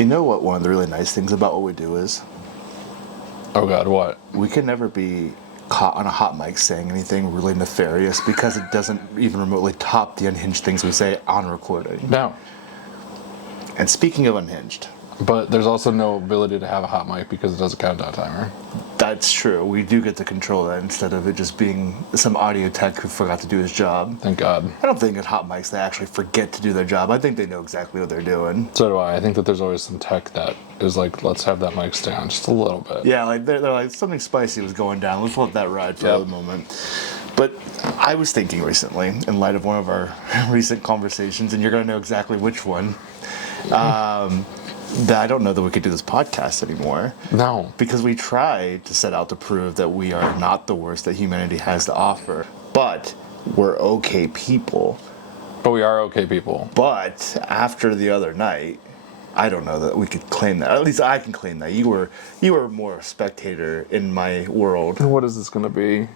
You know what one of the really nice things about what we do is? Oh God, what? We can never be caught on a hot mic saying anything really nefarious because it doesn't even remotely top the unhinged things we say on recording. No. And speaking of unhinged, But there's also no ability to have a hot mic because it does a countdown timer. that's true. We do get to control that instead of it just being some audio tech who forgot to do his job. Thank God. I don't think at hot mics they actually forget to do their job. I think they know exactly what they're doing. So do I. I think that there's always some tech that is like, let's have that mic stay on just a little bit. Yeah, like they're like something spicy was going down. Let's let that ride for Yep. the moment. But I was thinking recently, in light of one of our recent conversations, and you're going to know exactly which one, that I don't know that we could do this podcast anymore. No. Because we tried to set out to prove that we are not the worst that humanity has to offer. But we're okay people. But we are okay people. But after the other night, I don't know that we could claim that. At least I can claim that. You were more a spectator in my world. What is this going to be?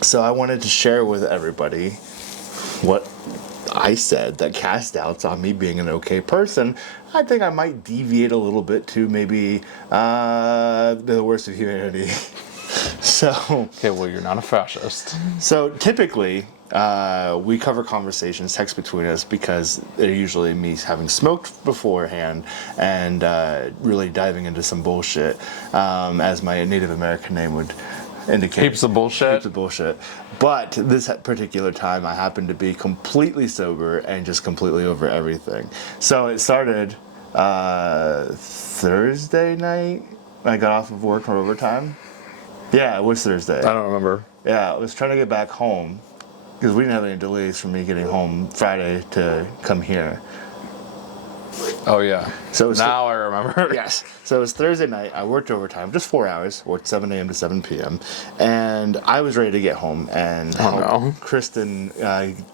So I wanted to share with everybody what I said that cast doubts on me being an okay person. I think I might deviate a little bit to maybe the worst of humanity. So Okay, well, you're not a fascist. So typically, we cover conversations, text between us, because they're usually me having smoked beforehand and really diving into some bullshit, as my Native American name would indicate. Heaps of bullshit. Heaps of bullshit. But this particular time, I happened to be completely sober and just completely over everything. So it started Thursday night. I got off of work for overtime. Yeah, it was Thursday. I don't remember. Yeah, I was trying to get back home because we didn't have any delays for me getting home Friday to come here. Oh, yeah. So it was now I remember. Yes. So it was Thursday night. I worked overtime, just 4 hours, worked 7 a.m. to 7 p.m. And I was ready to get home and help Kristen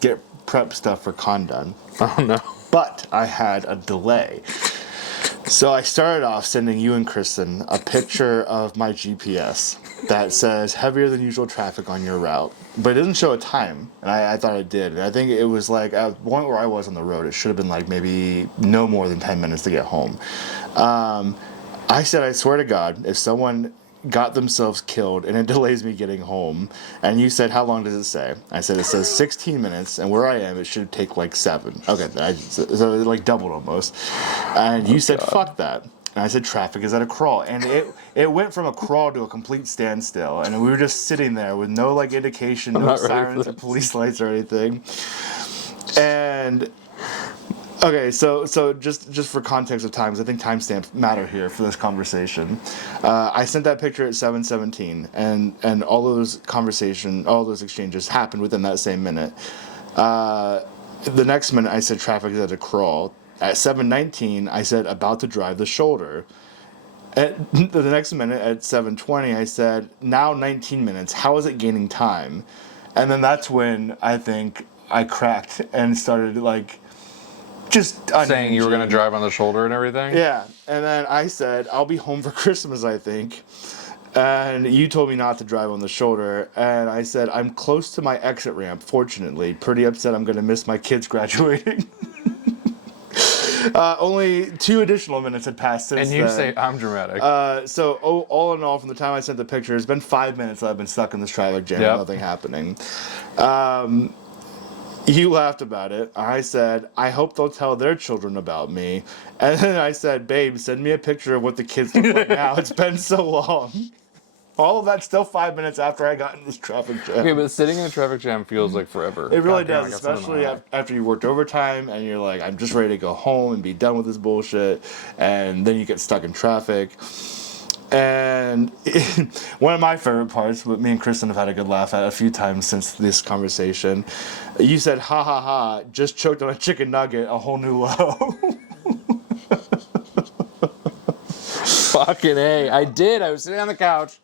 get prep stuff for Con done. Oh, no. But I had a delay. So I started off sending you and Kristen a picture of my GPS that says heavier than usual traffic on your route. But it doesn't show a time, and I thought it did. And I think it was like, at the point where I was on the road, it should have been like maybe no more than 10 minutes to get home. I said, I swear to God, if someone got themselves killed and it delays me getting home, and you said, how long does it say? I said, it says 16 minutes, and where I am, it should take like 7. Okay, so it like doubled almost. And you said, fuck that. And I said, traffic is at a crawl. And it went from a crawl to a complete standstill. And we were just sitting there with no like indication, no sirens or police lights or anything. And okay, so just for context of times, I think timestamps matter here for this conversation. I sent that picture at 7:17, and all those exchanges happened within that same minute. The next minute, I said traffic is at a crawl. At 7:19, I said about to drive the shoulder. At the next minute, at 7:20, I said now 19 minutes. How is it gaining time? And then that's when I think I cracked and started like just saying you were going to drive on the shoulder and everything? Yeah. And then I said, I'll be home for Christmas, I think. And you told me not to drive on the shoulder. And I said, I'm close to my exit ramp, fortunately. Pretty upset I'm going to miss my kids graduating. Only 2 additional minutes had passed since then. And you then. say I'm dramatic. So all in all, from the time I sent the picture, it's been 5 minutes that I've been stuck in this traffic jam. Yep. Nothing happening. You laughed about it. I said, I hope they'll tell their children about me. And then I said, babe, send me a picture of what the kids look like now. It's been so long. All of that's still 5 minutes after I got in this traffic jam. Okay, but sitting in a traffic jam feels like forever. It really God, does, especially after you worked overtime and you're like, I'm just ready to go home and be done with this bullshit. And then you get stuck in traffic. And one of my favorite parts, what me and Kristen have had a good laugh at a few times since this conversation, you said, ha ha ha, just choked on a chicken nugget, a whole new low. Fucking A. I did. I was sitting on the couch,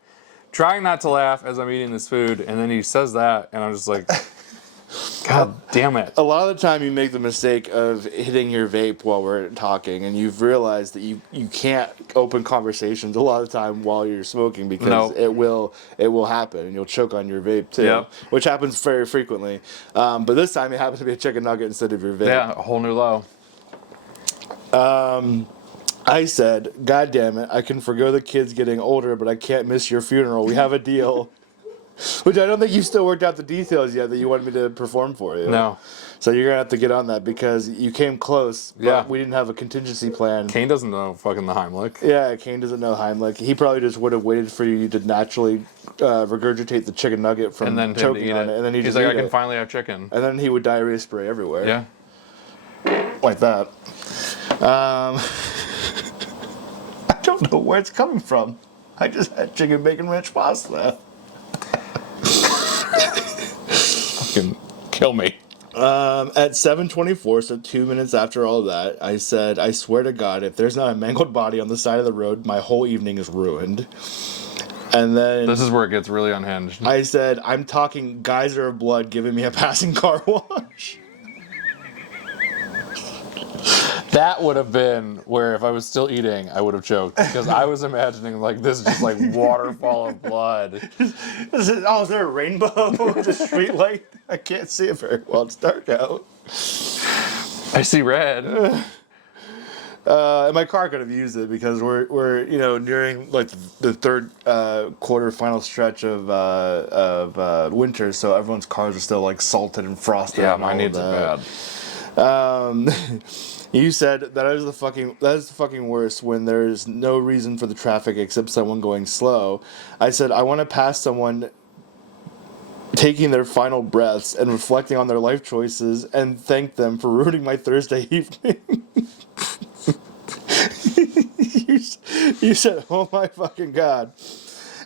trying not to laugh as I'm eating this food, and then he says that, and I'm just like, God damn it. A lot of the time you make the mistake of hitting your vape while we're talking, and you've realized that you can't open conversations a lot of the time while you're smoking because it will happen, and you'll choke on your vape too, which happens very frequently. But this time it happens to be a chicken nugget instead of your vape. Yeah, a whole new low. I said, God damn it, I can forgo the kids getting older, but I can't miss your funeral. We have a deal. Which I don't think you still worked out the details yet that you wanted me to perform for you. No. So you're going to have to get on that because you came close, but Yeah. we didn't have a contingency plan. Kane doesn't know fucking the Heimlich. Yeah, Kane doesn't know Heimlich. He probably just would have waited for you to naturally regurgitate the chicken nugget from And then choking on it. And then he's just like, eat I can it. finally have chicken. And then he would diarrhea spray everywhere. Yeah. Like that. I don't know where it's coming from. I just had chicken bacon ranch pasta. Fucking kill me. At 7:24, so 2 minutes after all that, I said, I swear to God, if there's not a mangled body on the side of the road, my whole evening is ruined. And then This is where it gets really unhinged. I said, I'm talking geyser of blood giving me a passing car wash. That would have been where if I was still eating, I would have choked. Because I was imagining like this just like waterfall of blood. Is there a rainbow with a street light? I can't see it very well. It's dark out. I see red. And my car could have used it because we're nearing like the third quarter final stretch of winter, so everyone's cars are still like salted and frosted. Yeah, and mine all of needs it that. bad. You said that is the fucking worst when there's no reason for the traffic except someone going slow. I said I want to pass someone taking their final breaths and reflecting on their life choices and thank them for ruining my Thursday evening. You said, oh my fucking God.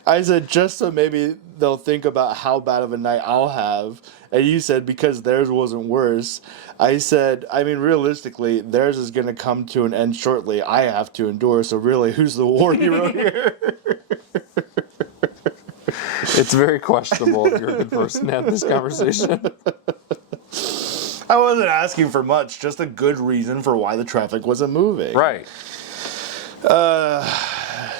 I said, just so maybe they'll think about how bad of a night I'll have. And you said, because theirs wasn't worse. I said, I mean, realistically, theirs is going to come to an end shortly. I have to endure, so really, who's the war hero here? It's very questionable if you're a good person to have this conversation. I wasn't asking for much, just a good reason for why the traffic wasn't moving. Right.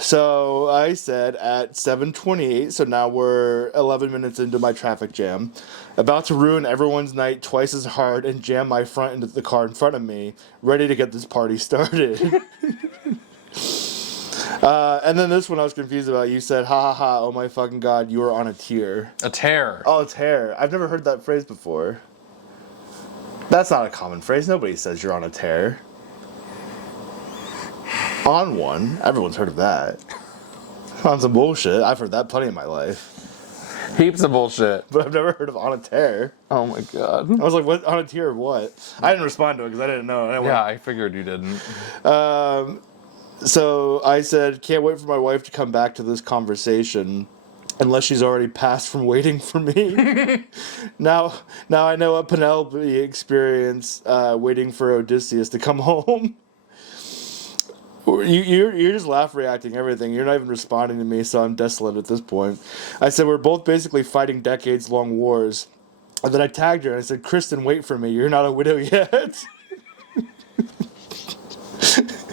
So I said at 7:28, so now we're 11 minutes into my traffic jam, about to ruin everyone's night twice as hard and jam my front into the car in front of me, ready to get this party started. And then this one I was confused about. You said, ha ha ha, oh my fucking God, you were on a tear. A tear. Oh, tear. I've never heard that phrase before. That's not a common phrase. Nobody says you're on a tear. On one. Everyone's heard of that. On some bullshit. I've heard that plenty in my life. Heaps of bullshit. But I've never heard of on a tear. Oh my God. I was like, what? On a tear of what? I didn't respond to it because I didn't know. Yeah, I figured you didn't. So I said, can't wait for my wife to come back to this conversation. Unless she's already passed from waiting for me. Now I know what Penelope experienced waiting for Odysseus to come home. You're just laugh reacting everything. You're not even responding to me, so I'm desolate at this point. I said we're both basically fighting decades-long wars. And then I tagged her and I said, Kristen, wait for me. You're not a widow yet.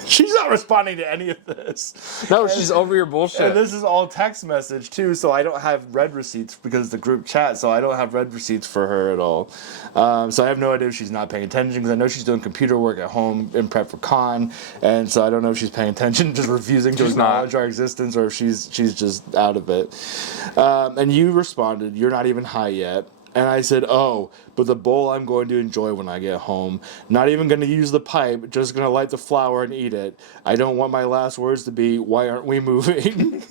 She's not responding to any of this. No, she's over your bullshit. And this is all text message too, so I don't have read receipts because it's the group chat, so I don't have read receipts for her at all. So I have no idea if she's not paying attention because I know she's doing computer work at home in prep for con, and so I don't know if she's paying attention, just refusing to acknowledge our existence, or if she's just out of it. And you responded, you're not even high yet. And I said, oh, but the bowl I'm going to enjoy when I get home. Not even going to use the pipe, just going to light the flower and eat it. I don't want my last words to be, why aren't we moving?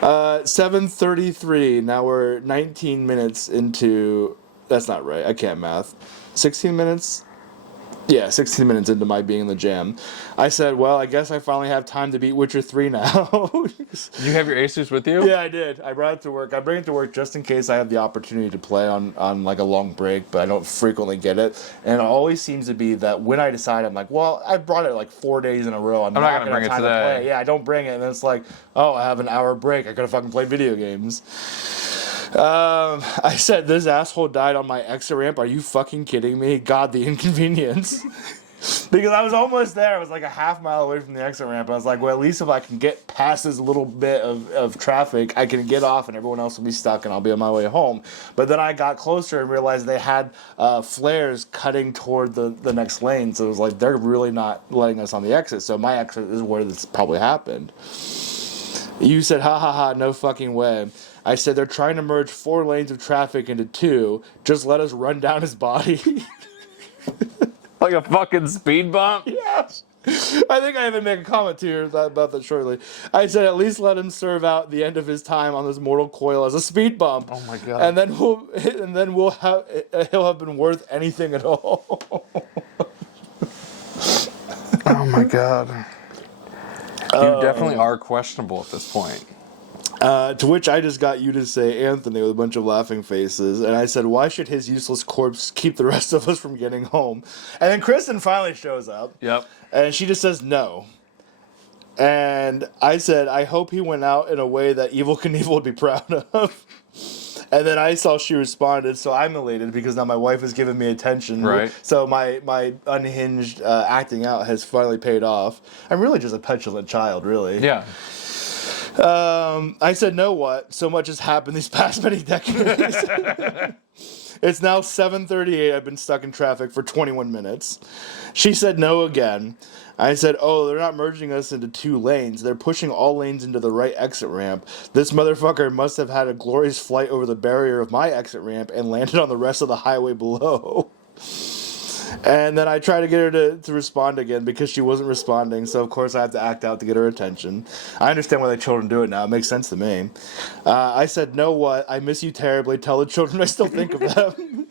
7:33, now we're 19 minutes into, that's not right, I can't math. 16 minutes? Yeah, 16 minutes into my being in the jam. I said, well, I guess I finally have time to beat Witcher 3 now. Did you have your Asus with you? Yeah, I did. I brought it to work. I bring it to work just in case I have the opportunity to play on like a long break, but I don't frequently get it. And it always seems to be that when I decide, I'm like, well, I brought it like 4 days in a row. I'm not going to have time to play. Yeah, I don't bring it. And then it's like, oh, I have an hour break. I could have fucking played video games. I said, this asshole died on my X ramp. Are you fucking kidding me? God, the inconvenience. Because I was almost there. I was like a half mile away from the exit ramp. I was like, well, at least if I can get past this little bit of traffic, I can get off and everyone else will be stuck and I'll be on my way home. But then I got closer and realized they had flares cutting toward the next lane. So it was like, they're really not letting us on the exit. So my exit is where this probably happened. You said, ha ha ha, no fucking way. I said, they're trying to merge 4 lanes of traffic into 2. Just let us run down his body. Like a fucking speed bump? Yes. I think I even make a comment to you about that shortly. I said, at least let him serve out the end of his time on this mortal coil as a speed bump. Oh my god. And then he'll have been worth anything at all. Oh my god. You definitely are questionable at this point. To which I just got you to say Anthony with a bunch of laughing faces. And I said, why should his useless corpse keep the rest of us from getting home? And then Kristen finally shows up. Yep. And she just says no. And I said, I hope he went out in a way that Evel Knievel would be proud of. And then I saw she responded, so I'm elated because now my wife has given me attention. Right. So my unhinged acting out has finally paid off. I'm really just a petulant child, really. Yeah. I said, no what? So much has happened these past many decades. It's now 7:38. I've been stuck in traffic for 21 minutes. She said no again. I said, oh, they're not merging us into 2 lanes. They're pushing all lanes into the right exit ramp. This motherfucker must have had a glorious flight over the barrier of my exit ramp and landed on the rest of the highway below. And then I tried to get her to respond again because she wasn't responding. So, of course, I have to act out to get her attention. I understand why the children do it now. It makes sense to me. I said, no what? I miss you terribly. Tell the children I still think of them.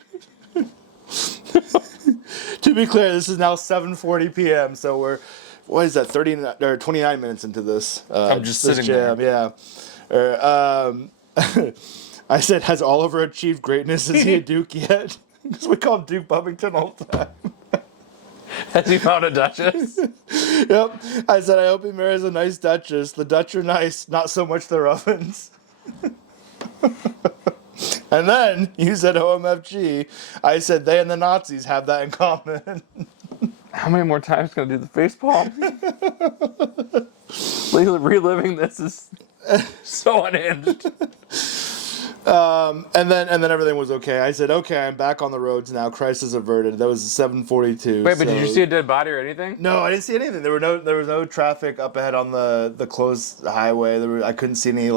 To be clear, this is now 7:40 p.m. So we're, what is that, 29 minutes into this. I'm just this sitting jam, there. Yeah. I said, has Oliver achieved greatness? Is he a Duke yet? Because we call him Duke Buffington all the time. Has he found a duchess? Yep. I said, I hope he marries a nice duchess. The Dutch are nice, not so much their ovens. And then you said OMFG. I said, they and the Nazis have that in common. How many more times can I do the facepalm? Reliving this is so unhinged. And then everything was okay. I said, okay, I'm back on the roads now. Crisis averted. That was 7:42. Wait, but did you see a dead body or anything? No, I didn't see anything. There was no traffic up ahead on the closed highway. I couldn't see any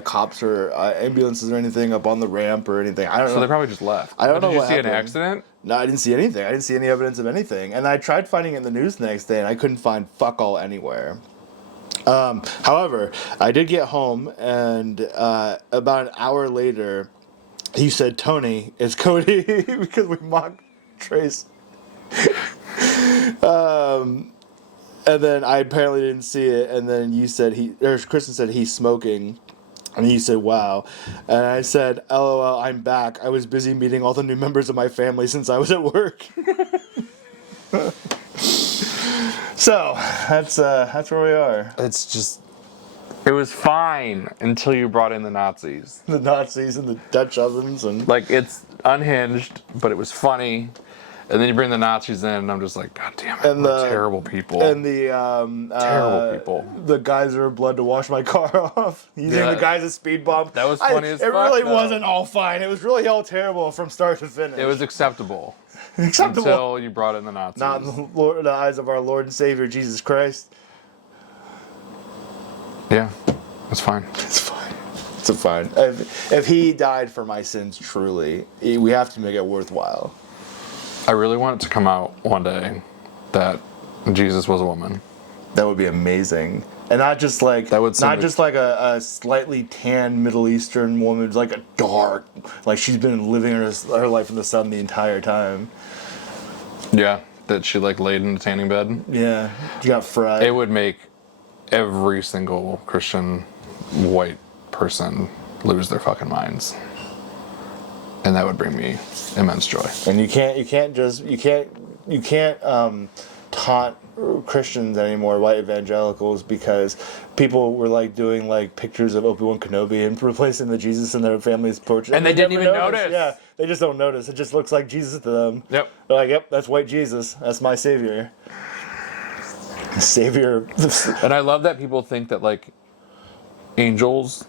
cops or ambulances or anything up on the ramp or anything. I don't know. So they probably just left. I don't know Did you what see an happened. accident? No, I didn't see anything. I didn't see any evidence of anything. And I tried finding it in the news the next day, and I couldn't find fuck all anywhere. However, I did get home, and about an hour later, he said, Tony, it's Cody, because we mocked Trace. And then I apparently didn't see it, and then Kristen said he's smoking, and he said, wow. And I said, LOL, I'm back. I was busy meeting all the new members of my family since I was at work. So, that's where we are. It's just... It was fine until you brought in the Nazis. The Nazis and the Dutch ovens and... Like, it's unhinged, but it was funny. And then you bring the Nazis in, and I'm just like, God damn it, And what terrible people. And the... terrible people. The geyser of blood to wash my car off. Using the guys as speed bump. That was funny as fuck, It really though. wasn't all fine. It was really all terrible from start to finish. It was acceptable. acceptable. Until you brought in the Nazis. Not in the eyes of our Lord and Savior, Jesus Christ. Yeah, it's fine. It's fine. It's fine. If he died for my sins, truly, we have to make it worthwhile. I really want it to come out one day that Jesus was a woman. That would be amazing. And not just like a slightly tan Middle Eastern woman, like a dark, like she's been living her life in the sun the entire time. Yeah, that she like laid in a tanning bed. Yeah, she got fried. It would make every single Christian white person lose their fucking minds. And that would bring me immense joy. And you can't taunt Christians anymore, white evangelicals, because people were like doing like pictures of Obi-Wan Kenobi and replacing the Jesus in their family's portrait. And they didn't never even notice. Yeah, they just don't notice. It just looks like Jesus to them. Yep. They're like, yep, that's white Jesus. That's my savior. Savior. And I love that people think that like angels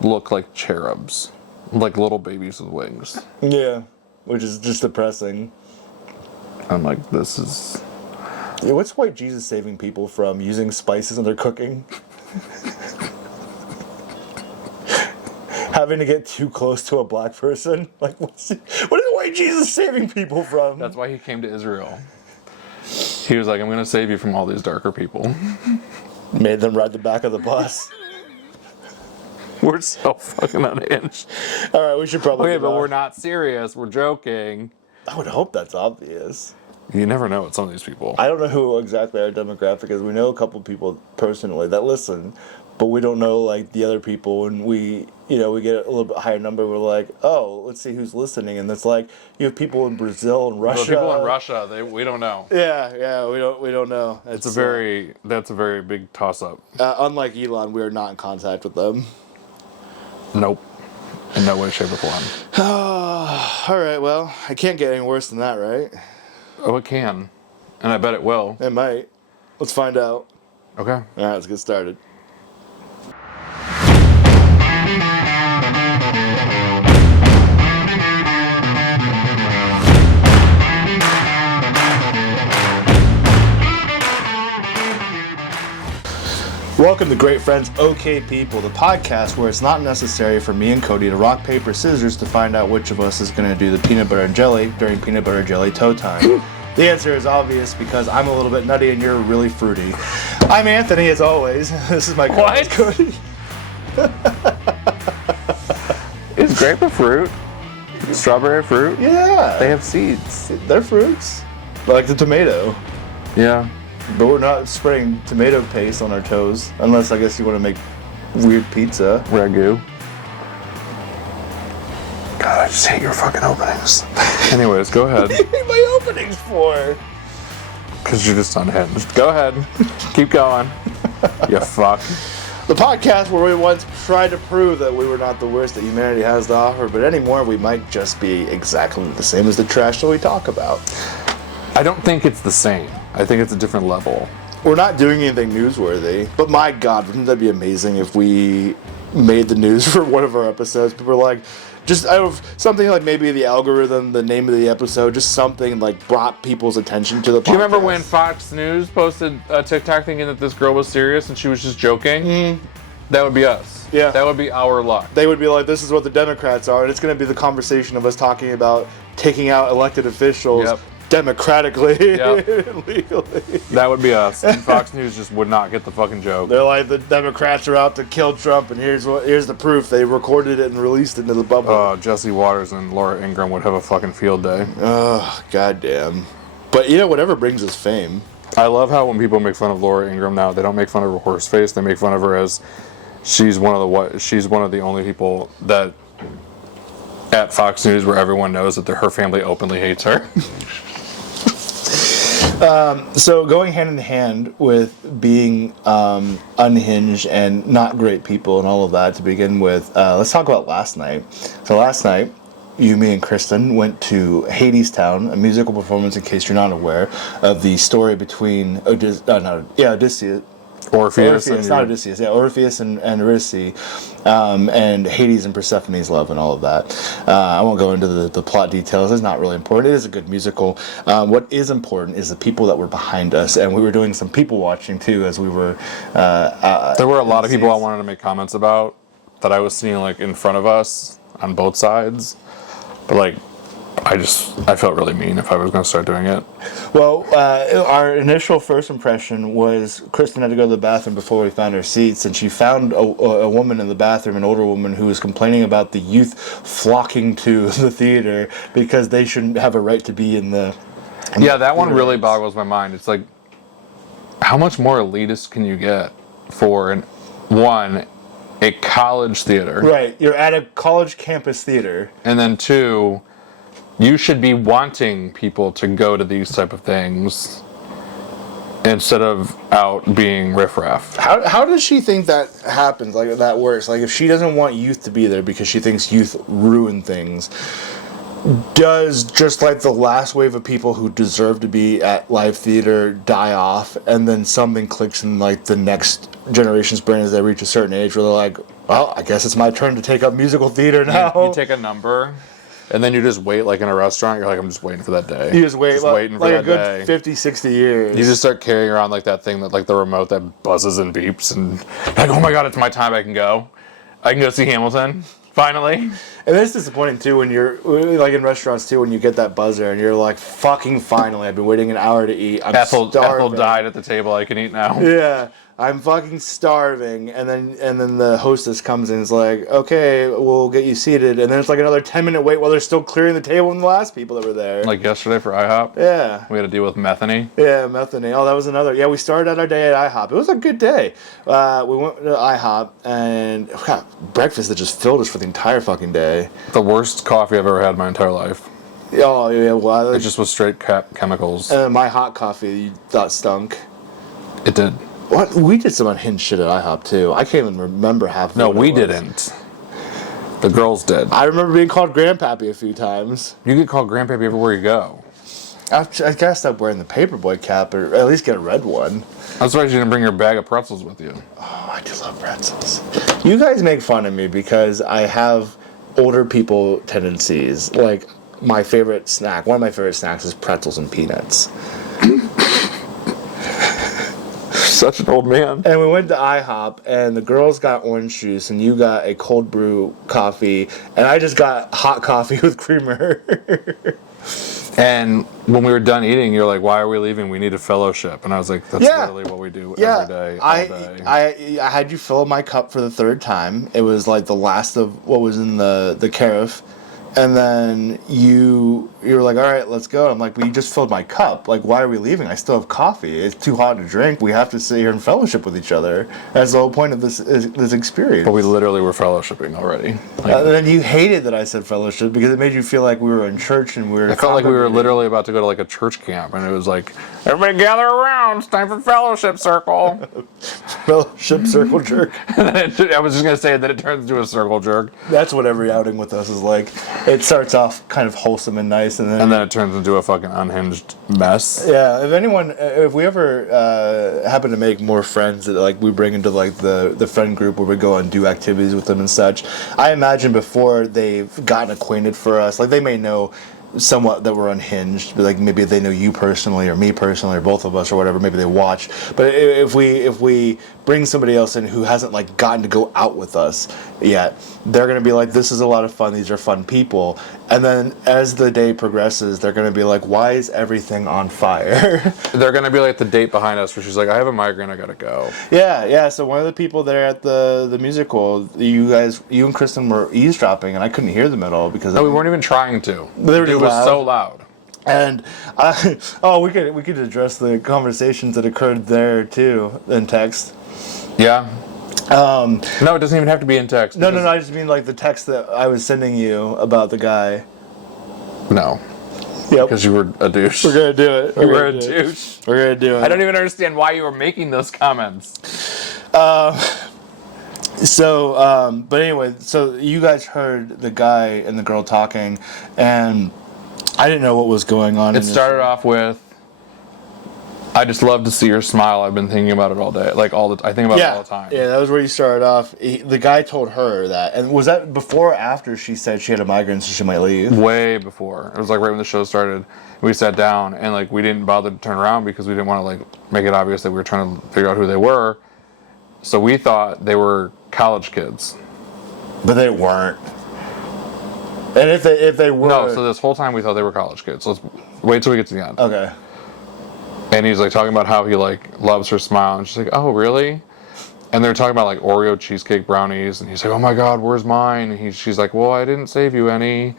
look like cherubs, like little babies with wings. Yeah, which is just depressing. I'm like, this is... Yeah, what's white Jesus saving people from using spices in their cooking? Having to get too close to a black person? Like, what is white Jesus saving people from? That's why he came to Israel. He was like, I'm going to save you from all these darker people. Made them ride the back of the bus. We're so fucking unhinged. All right, we should probably... Okay, but we're not serious. We're joking. I would hope that's obvious. You never know with some of these people. I don't know who exactly our demographic is. We know a couple people personally that listen, but we don't know like the other people. And we get a little bit higher number. We're like, oh, let's see who's listening. And it's like you have people in Brazil and Russia. People in Russia, we don't know. Yeah, we don't know. That's a very big toss up. Unlike Elon, we are not in contact with them. Nope. In no way, shape, or form. All right, well, I can't get any worse than that, right? Oh, it can. And I bet it will. It might. Let's find out. Okay. All right, let's get started. Welcome to Great Friends, OK People, the podcast where it's not necessary for me and Cody to rock, paper, scissors to find out which of us is going to do the peanut butter and jelly during peanut butter jelly toe time. The answer is obvious because I'm a little bit nutty and you're really fruity. I'm Anthony, as always. This is my co-host, Cody. Is grape a fruit? Strawberry fruit? Yeah. They have seeds. They're fruits. Like the tomato. Yeah. But we're not spraying tomato paste on our toes. Unless, I guess, you want to make weird pizza. Ragu. God, I just hate your fucking openings. Anyways, go ahead. What do you hate my openings for? Because you're just unhinged. Go ahead. Keep going. You fuck. The podcast where we once tried to prove that we were not the worst that humanity has to offer, but anymore we might just be exactly the same as the trash that we talk about. I don't think it's the same. I think it's a different level. We're not doing anything newsworthy, but my God, wouldn't that be amazing if we made the news for one of our episodes? People were like, just out of something like maybe the algorithm, the name of the episode, just something like brought people's attention to the podcast. Do you remember when Fox News posted a TikTok thinking that this girl was serious and she was just joking? Mm-hmm. That would be us. Yeah. That would be our luck. They would be like, this is what the Democrats are, and it's going to be the conversation of us talking about taking out elected officials. Yep. Democratically, yep. Legally. That would be us. And Fox News just would not get the fucking joke. They're like, the Democrats are out to kill Trump, and here's the proof. They recorded it and released it into the bubble. Jesse Waters and Laura Ingraham would have a fucking field day. Oh, goddamn. But whatever brings us fame. I love how when people make fun of Laura Ingraham now, they don't make fun of her horse face. They make fun of her as she's one of the only people that at Fox News where everyone knows that her family openly hates her. So going hand in hand with being unhinged and not great people and all of that to begin with, let's talk about last night. So last night, you, me, and Kristen went to Hadestown, a musical performance, in case you're not aware, of the story between Odysseus. Orpheus and Eurydice, and Hades and Persephone's love and all of that. I won't go into the plot details. It's not really important. It is a good musical. What is important is the people that were behind us, and we were doing some people watching too as we were. There were a lot of people I wanted to make comments about that I was seeing like in front of us on both sides, but like. I felt really mean if I was going to start doing it. Well, our initial first impression was Kristen had to go to the bathroom before we found our seats, and she found a woman in the bathroom, an older woman, who was complaining about the youth flocking to the theater because they shouldn't have a right to be in the... Yeah, that one really boggles my mind. It's like, how much more elitist can you get for, a college theater? Right, you're at a college campus theater. And then two... You should be wanting people to go to these type of things instead of out being riffraff. How does she think that happens? Like that works? Like if she doesn't want youth to be there because she thinks youth ruin things, does just like the last wave of people who deserve to be at live theater die off, and then something clicks in like the next generation's brain as they reach a certain age where they're like, well, I guess it's my turn to take up musical theater now. You take a number, and then you just wait like in a restaurant. You're like, I'm just waiting for that day. You just wait, waiting for like that a good day. 50, 60 years. You just start carrying around like that thing that like the remote that buzzes and beeps, and like, oh my god, it's my time. I can go see Hamilton finally. And it's disappointing too when you're like in restaurants too when you get that buzzer and you're like, fucking finally, I've been waiting an hour to eat. I'm Ethel starving. died at the table. I can eat now. Yeah, I'm fucking starving, and then the hostess comes in and is like, okay, we'll get you seated, and then it's like another 10-minute wait while they're still clearing the table from the last people that were there. Like yesterday for IHOP. Yeah. We had to deal with methany. Yeah, methane. Oh, that was another. Yeah, we started out our day at IHOP. It was a good day. We went to IHOP, and God, breakfast that just filled us for the entire fucking day. The worst coffee I've ever had in my entire life. Oh, yeah, well, It just was straight chemicals. my hot coffee you thought stunk. It did. What? We did some unhinged shit at IHOP, too. I can't even remember half of it. No, what we it was. didn't. The girls did. I remember being called Grandpappy a few times. You get called Grandpappy everywhere you go. I gotta stop wearing the paperboy cap, or at least get a red one. I'm surprised you didn't bring your bag of pretzels with you. Oh, I do love pretzels. You guys make fun of me because I have older people tendencies. Like, my favorite snack, one of my favorite snacks is pretzels and peanuts. Such an old man. And we went to IHOP, and the girls got orange juice, and you got a cold brew coffee, and I just got hot coffee with creamer. And when we were done eating, you're like, why are we leaving? We need a fellowship. And I was like, that's Yeah. literally what we do Yeah, every day, all day. I had you fill my cup for the third time. It was like the last of what was in the carafe. And then you were like, all right, let's go. I'm like, but you just filled my cup. Like, why are we leaving? I still have coffee. It's too hot to drink. We have to sit here and fellowship with each other. That's the whole point of this experience. But we literally were fellowshipping already. And then you hated that I said fellowship because it made you feel like we were in church and we were. I felt like we were literally about to go to like a church camp, and it was like, everybody gather around. It's time for fellowship circle. Fellowship circle jerk. I was just gonna say that it turns into a circle jerk, That's what every outing with us is like. It starts off kind of wholesome and nice, and then it turns into a fucking unhinged mess. yeah. If we ever happen to make more friends that like we bring into like the friend group where we go and do activities with them and such, I imagine before they've gotten acquainted for us, like they may know somewhat that we're unhinged, but like maybe they know you personally or me personally or both of us or whatever, maybe they watch. But if we bring somebody else in who hasn't like gotten to go out with us yet, they're going to be like, this is a lot of fun, these are fun people. And then as the day progresses, they're going to be like, why is everything on fire? They're gonna be like the date behind us where she's like, I have a migraine, I gotta go. Yeah, so one of the people there at the musical, you and Kristen were eavesdropping, and I couldn't hear them at all because No, we weren't even trying to. They were It just was loud. so loud. And we could address the conversations that occurred there too in text. Yeah. No, it doesn't even have to be in text. No, I just mean like the text that I was sending you about the guy. No. Yep. Because you were a douche. We're gonna do it. You were a douche. We're gonna do it. I don't even understand why you were making those comments. But anyway, so you guys heard the guy and the girl talking, and I didn't know what was going on. It started off with, I just love to see your smile. I've been thinking about it all day. I think about it all the time. Yeah, that was where you started off. The guy told her that. And was that before or after she said she had a migraine so she might leave? Way before. It was like right when the show started. We sat down and like we didn't bother to turn around because we didn't want to like make it obvious that we were trying to figure out who they were. So we thought they were college kids. But they weren't. And if they were... No, so this whole time we thought they were college kids. So let's wait till we get to the end. Okay. And he's like talking about how he like loves her smile, and she's like, "Oh, really?" And they're talking about like Oreo cheesecake brownies, and he's like, "Oh my God, where's mine?" And she's like, "Well, I didn't save you any."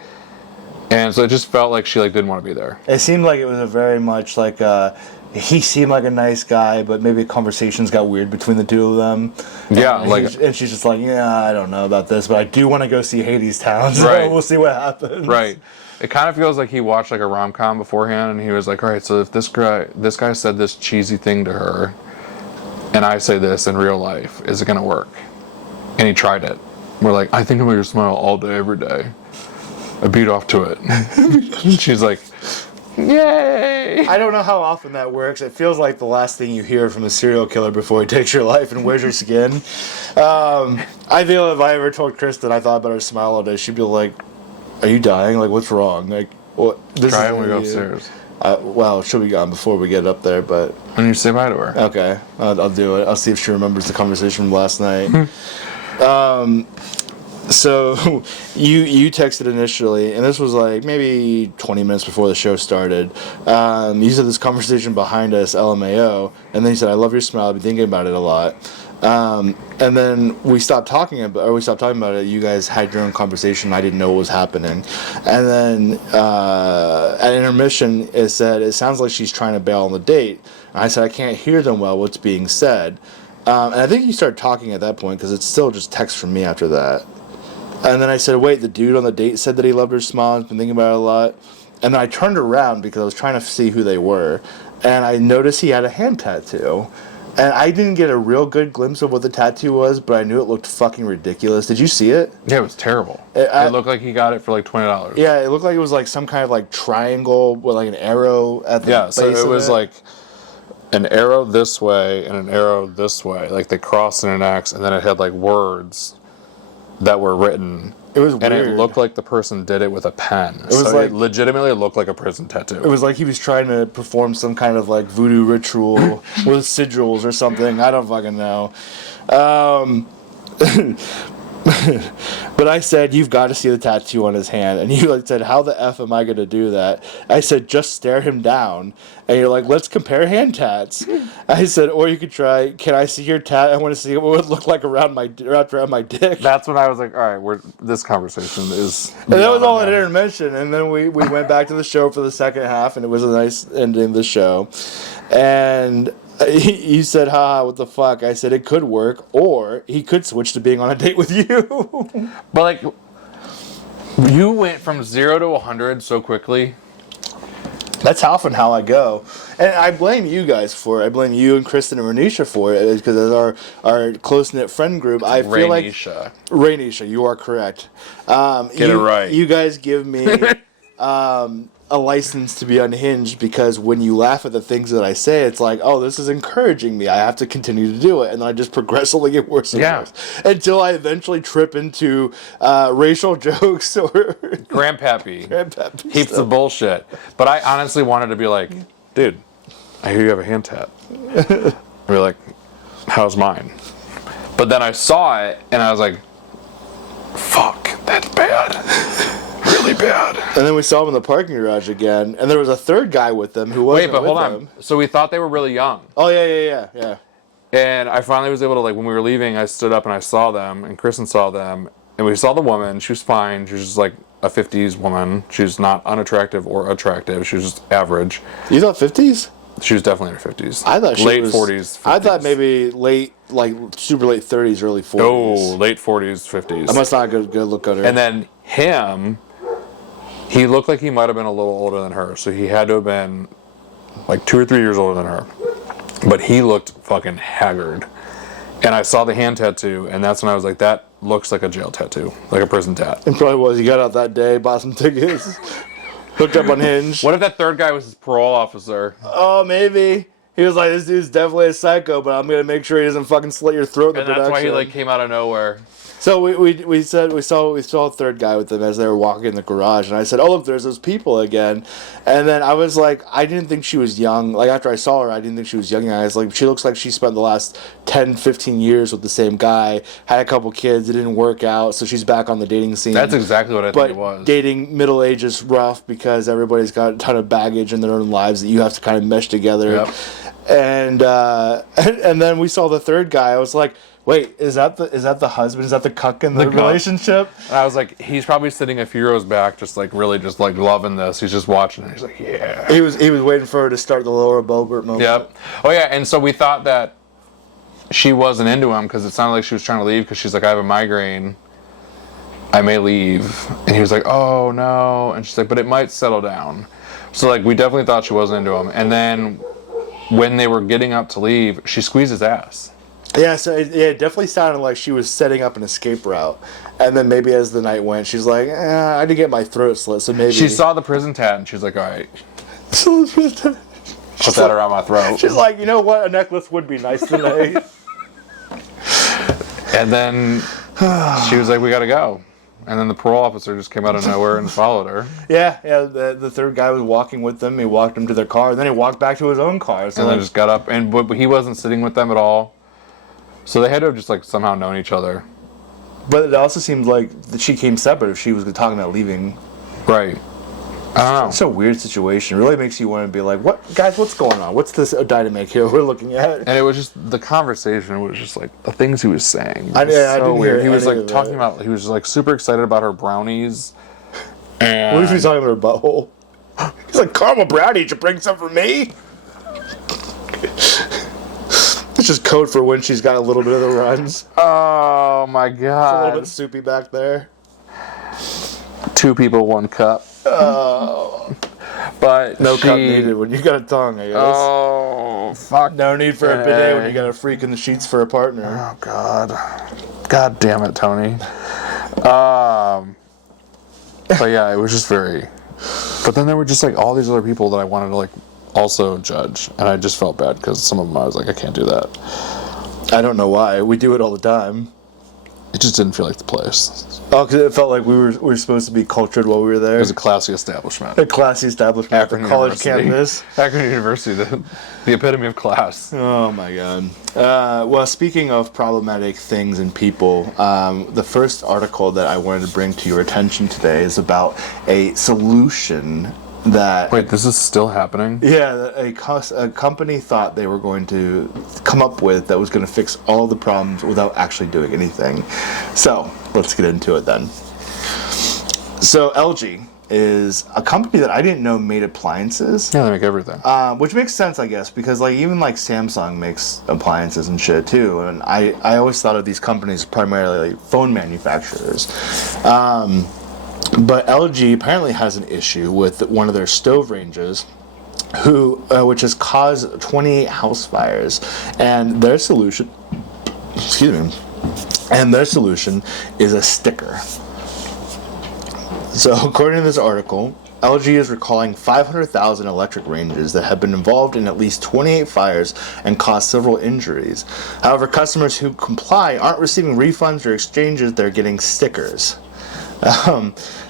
And so it just felt like she like didn't want to be there. It seemed like it was a very much like he seemed like a nice guy, but maybe conversations got weird between the two of them. Yeah, and she's just like, yeah, I don't know about this, but I do want to go see Hades Town, so Right. we'll see what happens. Right. It kind of feels like he watched like a rom-com beforehand, and he was like, all right, so if this guy said this cheesy thing to her, and I say this in real life, is it gonna work? And he tried it. We're like, I think about your smile all day, every day. I beat off to it. She's like, yay! I don't know how often that works. It feels like the last thing you hear from a serial killer before he takes your life and wears your skin. I feel if I ever told Kristen I thought about her smile all day, she'd be like, are you dying? Like, what's wrong? Like, what? Try it when we go upstairs. Well, she'll be gone before we get up there, but... When you say bye to her. Okay, I'll do it. I'll see if she remembers the conversation from last night. So, you texted initially, and this was like maybe 20 minutes before the show started. You said this conversation behind us, LMAO, and then you said, I love your smile, I've been thinking about it a lot. And then we stopped talking about it. You guys had your own conversation. I didn't know what was happening. And then at intermission, it said, it sounds like she's trying to bail on the date. And I said, I can't hear them well, what's being said. And I think you started talking at that point because it's still just text from me after that. And then I said, wait, the dude on the date said that he loved her smile, has been thinking about it a lot. And then I turned around because I was trying to see who they were. And I noticed he had a hand tattoo. And I didn't get a real good glimpse of what the tattoo was, but I knew it looked fucking ridiculous. Did you see it? Yeah, it was terrible. It looked like he got it for like $20. Yeah, it looked like it was like some kind of like triangle with like an arrow at the base so it of was like an arrow this way and an arrow this way. Like they crossed in an X, and then it had like words that were written. It was weird. And it looked like the person did it with a pen. It legitimately looked like a prison tattoo. It was like he was trying to perform some kind of like voodoo ritual with sigils or something. I don't fucking know. But I said, you've got to see the tattoo on his hand. And you like said, how the F am I going to do that? I said, just stare him down. And you're like, let's compare hand tats. I said, or you could try, can I see your tat? I want to see what it would look like wrapped around my dick. That's when I was like, all right, this conversation is... And that was all an intervention. And then we went back to the show for the second half, and it was a nice ending of the show. And... you said, haha, what the fuck? I said, it could work, or he could switch to being on a date with you. But, like, you went from 0 to 100 so quickly. That's often how I go. And I blame you guys for it. I blame you and Kristen and Renisha for it, because as our close-knit friend group, I feel like... Renisha, you are correct. Get it right. You guys give me... a license to be unhinged, because when you laugh at the things that I say, it's like, oh, this is encouraging me. I have to continue to do it. And then I just progressively get worse and worse. Until I eventually trip into racial jokes or... Grandpappy. Heaps of bullshit. But I honestly wanted to be like, dude, I hear you have a hand tat. I'd be like, how's mine? But then I saw it, and I was like, fuck, that's bad. Really bad. And then we saw him in the parking garage again, and there was a third guy with them who wasn't with them. Wait, but hold on. So we thought they were really young. Oh, yeah. And I finally was able to, like, when we were leaving, I stood up and I saw them, and Kristen saw them, and we saw the woman. She was fine. She was just, like, a 50s woman. She was not unattractive or attractive. She was just average. You thought 50s? She was definitely in her 50s. I thought she late was... 40s, 50s. I thought maybe late, like, super late 30s, early 40s. Oh, late 40s, 50s. I must not have a good look at her. And then him... He looked like he might have been a little older than her, so he had to have been like 2 or 3 years older than her. But he looked fucking haggard. And I saw the hand tattoo, and that's when I was like, that looks like a jail tattoo, like a prison tat. It probably was. He got out that day, bought some tickets, hooked up on Hinge. What if that third guy was his parole officer? Oh, maybe. He was like, this dude's definitely a psycho, but I'm going to make sure he doesn't fucking slit your throat in the production. And that's why he like came out of nowhere. So we saw a third guy with them as they were walking in the garage, and I said, oh, look, there's those people again. And then I was like, I didn't think she was young. Like, after I saw her, I didn't think she was young. I was like, she looks like she spent the last 10, 15 years with the same guy, had a couple kids, it didn't work out, so she's back on the dating scene. That's exactly what I think it was. But dating middle age is rough because everybody's got a ton of baggage in their own lives that you have to kind of mesh together. Yep. And then we saw the third guy. I was like, wait, is that the husband? Is that the cuck in the relationship? And I was like, he's probably sitting a few rows back, just like really just like loving this. He's just watching it. He's like, yeah. He was waiting for her to start the Laura Boebert moment. Yep. Oh yeah, and so we thought that she wasn't into him because it sounded like she was trying to leave because she's like, I have a migraine. I may leave. And he was like, oh no. And she's like, but it might settle down. So like we definitely thought she wasn't into him. And then when they were getting up to leave, she squeezed his ass. Yeah, so it definitely sounded like she was setting up an escape route. And then maybe as the night went, she's like, I did get my throat slit, so maybe... She saw the prison tat and she's like, all right. Put that around my throat. She's like, you know what? A necklace would be nice today. And then she was like, we gotta go. And then the parole officer just came out of nowhere and followed her. Yeah. The third guy was walking with them. He walked them to their car, and then he walked back to his own car. So and then just got up, but he wasn't sitting with them at all. So they had to have just like somehow known each other. But it also seems like that she came separate if she was talking about leaving. Right. I don't know. It's a weird situation. It really makes you want to be like, "What, guys? What's going on? What's this dynamic here we're looking at?" And it was just the conversation was just like the things he was saying. I didn't weird. hear He was any like of talking it. about. He was like super excited about her brownies. And What if he's talking about her butthole? He's like, "Caramel brownie, did you bring some for me?" It's just code for when she's got a little bit of the runs. Oh my It's a god! little bit soupy back there. 2 people, 1 cup. Oh. But No cup needed when you got a tongue, I guess. Oh fuck! No need for a bidet when you got a freak in the sheets for a partner. Oh god! God damn it, Tony. But yeah, it was just very. But then there were just like all these other people that I wanted to like also judge, and I just felt bad because some of them I was like, I can't do that. I don't know why. We do it all the time. It just didn't feel like the place. Oh, because it felt like we were supposed to be cultured while we were there. It was a classy establishment. A classy establishment at the Akron college University. campus. Akron University, the epitome of class. Oh my god. Well, speaking of problematic things and people, the first article that I wanted to bring to your attention today is about a solution that... Wait, this is still happening? Yeah, a company thought they were going to come up with that was going to fix all the problems without actually doing anything. So, let's get into it then. So, LG is a company that I didn't know made appliances. Yeah, they make everything. Which makes sense, I guess, because like even like Samsung makes appliances and shit too. And I always thought of these companies primarily like phone manufacturers. But LG apparently has an issue with one of their stove ranges, which has caused 28 house fires, and their solution, is a sticker. So according to this article, LG is recalling 500,000 electric ranges that have been involved in at least 28 fires and caused several injuries. However, customers who comply aren't receiving refunds or exchanges; they're getting stickers.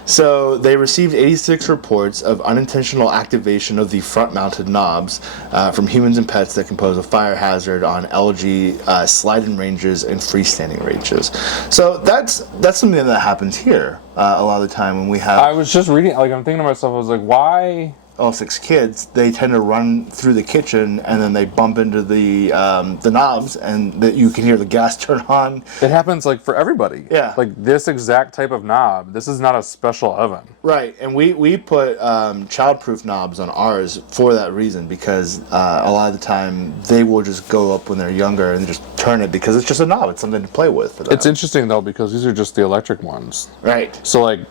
So they received 86 reports of unintentional activation of the front-mounted knobs from humans and pets that compose a fire hazard on LG slide-in ranges and freestanding ranges. So that's something that happens here a lot of the time when we have... I was just reading, like I'm thinking to myself, I was like, why... all 6 kids, they tend to run through the kitchen and then they bump into the knobs and that you can hear the gas turn on. It happens like for everybody. Yeah. Like this exact type of knob, this is not a special oven. Right, and we put child-proof knobs on ours for that reason because a lot of the time they will just go up when they're younger and just turn it because it's just a knob. It's something to play with for them. It's interesting though because these are just the electric ones. Right. So like,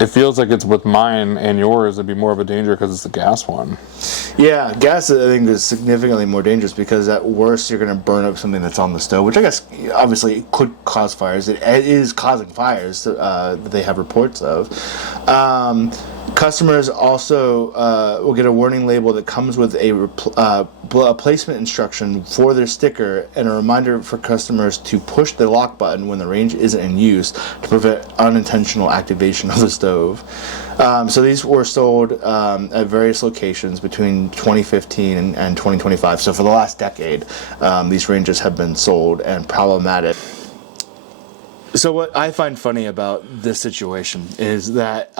it feels like it's with mine and yours, it'd be more of a danger because it's the gas one. Yeah, gas I think is significantly more dangerous because at worst you're going to burn up something that's on the stove, which I guess obviously could cause fires. It is causing fires that they have reports of. Customers also will get a warning label that comes with a placement instruction for their sticker and a reminder for customers to push the lock button when the range isn't in use to prevent unintentional activation of the stove. So these were sold at various locations between 2015 and 2025. So for the last decade, these ranges have been sold and problematic. So what I find funny about this situation is that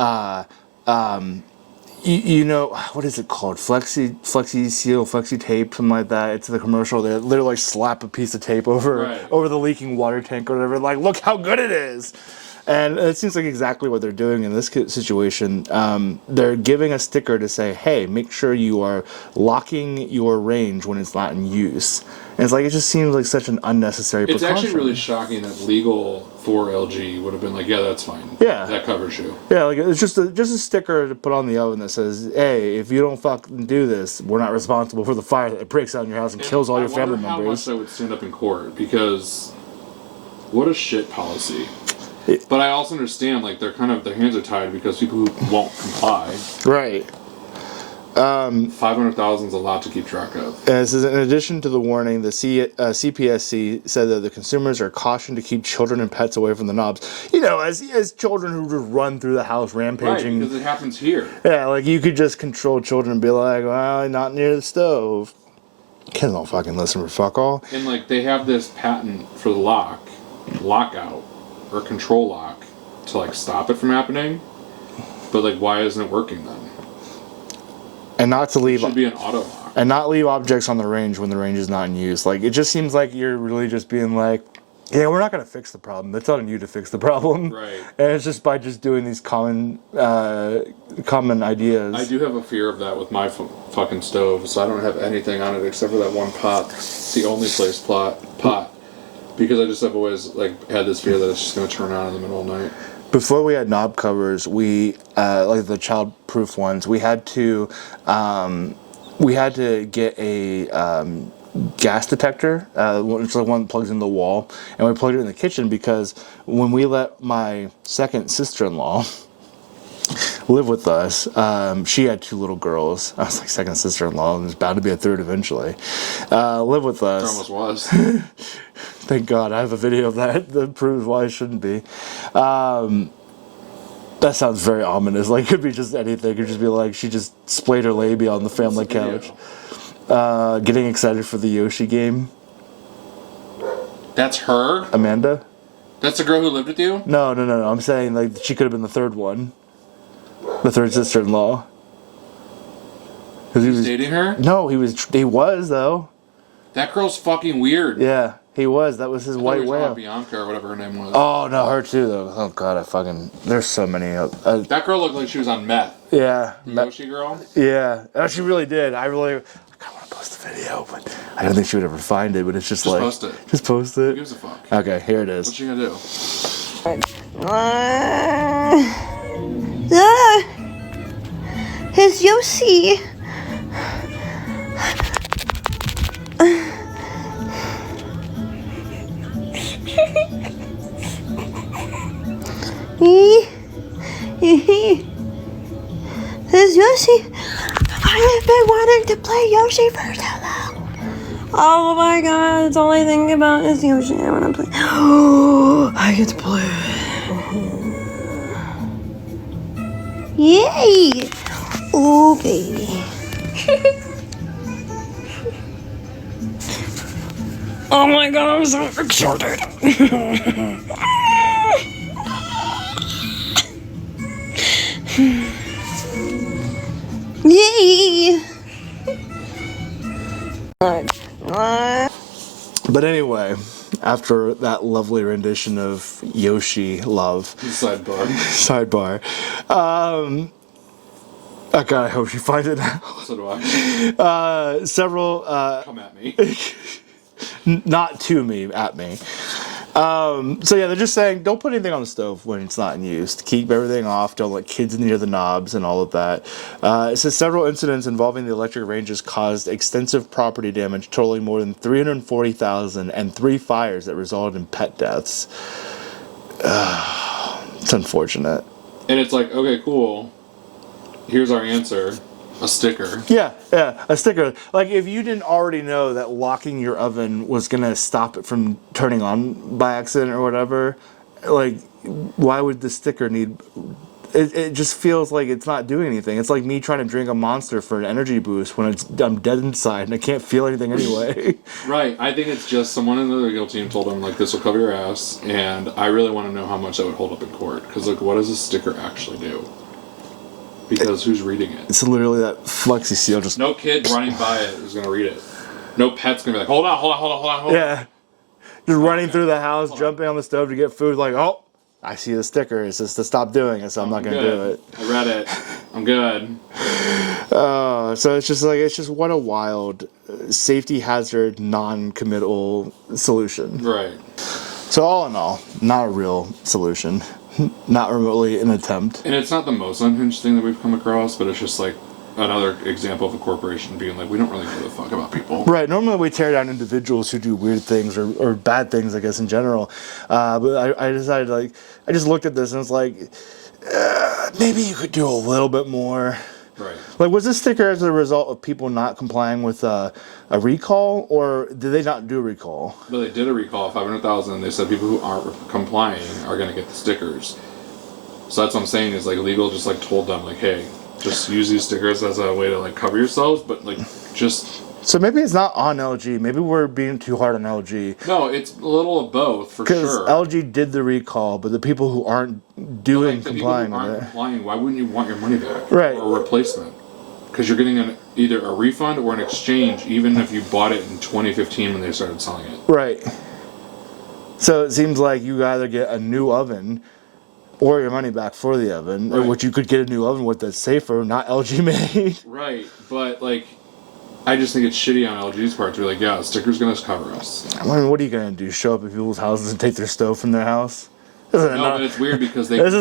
you know, what is it called? Flexi seal, flexi tape, something like that. It's the commercial. They literally slap a piece of tape over the leaking water tank or whatever. Like, look how good it is. And it seems like exactly what they're doing in this situation. They're giving a sticker to say, hey, make sure you are locking your range when it's not in use. And it's like, it just seems like such an unnecessary It's precaution. actually really shocking that legal for LG would have been like, yeah, that's fine. Yeah. That covers you. Yeah, like it's just a sticker to put on the oven that says, hey, if you don't fucking do this, we're not responsible for the fire that breaks out in your house and kills all your family how much members. that would stand up in court, because what a shit policy. But I also understand, like, their hands are tied because people who won't comply. Right. 500,000 is a lot to keep track of. This is in addition to the warning, the CPSC said that the consumers are cautioned to keep children and pets away from the knobs. You know, as children who just run through the house rampaging. Right, because it happens here. Yeah, like you could just control children and be like, well, not near the stove. Kids don't fucking listen for fuck all. And, like, they have this patent for the lockout, or control lock, to, like, stop it from happening. But, like, why isn't it working then? And not to leave. It should be an auto lock. And not leave objects on the range when the range is not in use. Like, it just seems like you're really just being like, yeah, we're not going to fix the problem. It's on you to fix the problem. Right. And it's just by just doing these common ideas. I do have a fear of that with my fucking stove, so I don't have anything on it except for that one pot. It's the only placed pot. Because I just have always, like, had this fear that it's just going to turn on in the middle of the night. Before we had knob covers, we like the child-proof ones. We had to get a gas detector, which is the one that plugs in the wall, and we plugged it in the kitchen because when we let my second sister-in-law live with us, she had 2 little girls. I was like, second sister-in-law, and there's bound to be a third eventually. Live with us. There almost was. Thank God, I have a video of that proves why it shouldn't be. That sounds very ominous. Like, it could be just anything. It could just be like she just splayed her labia on the family couch. Getting excited for the Yoshi game. That's her? Amanda? That's the girl who lived with you? No. I'm saying, like, she could have been the third one. The third sister-in-law. He's dating her? No, he was, though. That girl's fucking weird. Yeah, he was. That was his white whale. Bianca or whatever her name was. Oh, no, her too, though. Oh, God, there's so many. That girl looked like she was on meth. Yeah. Yoshi girl? Yeah. Oh, she really did. I kind of want to post the video, but I don't think she would ever find it, but it's just like... Post it. Just post it. Who gives a fuck? Okay, here it is. What's she gonna do? It's Yoshi. It's Yoshi. I have been wanting to play Yoshi for so long. Oh my god, that's all I think about is Yoshi. I want to play. Oh, I get to play. Yay! Oh, baby. Oh my god, I'm so excited. Yay! But anyway, after that lovely rendition of Yoshi love. Sidebar. Oh God, I hope you find it now. So do I. Several... Come at me. Not to me, at me. So yeah, they're just saying don't put anything on the stove when it's not in use. Keep everything off. Don't let kids near the knobs and all of that. It says several incidents involving the electric ranges caused extensive property damage, totaling more than $340,000, and 3 fires that resulted in pet deaths. It's unfortunate. And it's like, okay, cool. Here's our answer. A sticker. Yeah, a sticker. Like, if you didn't already know that locking your oven was going to stop it from turning on by accident or whatever, like, why would the sticker need... It just feels like it's not doing anything. It's like me trying to drink a Monster for an energy boost when I'm dead inside and I can't feel anything anyway. Right. I think it's just someone in the legal team told them, like, this will cover your ass, and I really want to know how much that would hold up in court. Because, like, what does a sticker actually do? Because who's reading it? It's literally that flexi seal just... No kid running by it is going to read it. No pet's going to be like, hold on. Yeah. Just running through the house, jumping on the stove to get food, like, oh, I see the sticker. It says to stop doing it, so I'm not going to do it. I read it. I'm good. So it's just what a wild safety hazard, non-committal solution. Right. So all in all, not a real solution. Not remotely an attempt. And it's not the most unhinged thing that we've come across, but it's just like another example of a corporation being like, we don't really give a fuck about people. Right. Normally we tear down individuals who do weird things or bad things, I guess, in general. But I decided, like, I just looked at this and it's like, maybe you could do a little bit more. Right. Like, was this sticker as a result of people not complying with a recall, or did they not do a recall? But they did a recall of 500,000. They said people who aren't complying are going to get the stickers. So that's what I'm saying is, like, legal just, like, told them, like, hey, just use these stickers as a way to, like, cover yourselves, but, like, just... So maybe it's not on LG. Maybe we're being too hard on LG. No, it's a little of both, for sure. Because LG did the recall, but the people who aren't doing complying with it... complying, why wouldn't you want your money back? Right. Or a replacement? Because you're getting either a refund or an exchange, even if you bought it in 2015 when they started selling it. Right. So it seems like you either get a new oven or your money back for the oven, Right. which you could get a new oven with that's safer, not LG made. Right, but, like... I just think it's shitty on LG's part to be like, yeah, the sticker's gonna cover us. I mean, what are you gonna do? Show up at people's houses and take their stove from their house? But it's weird because they... This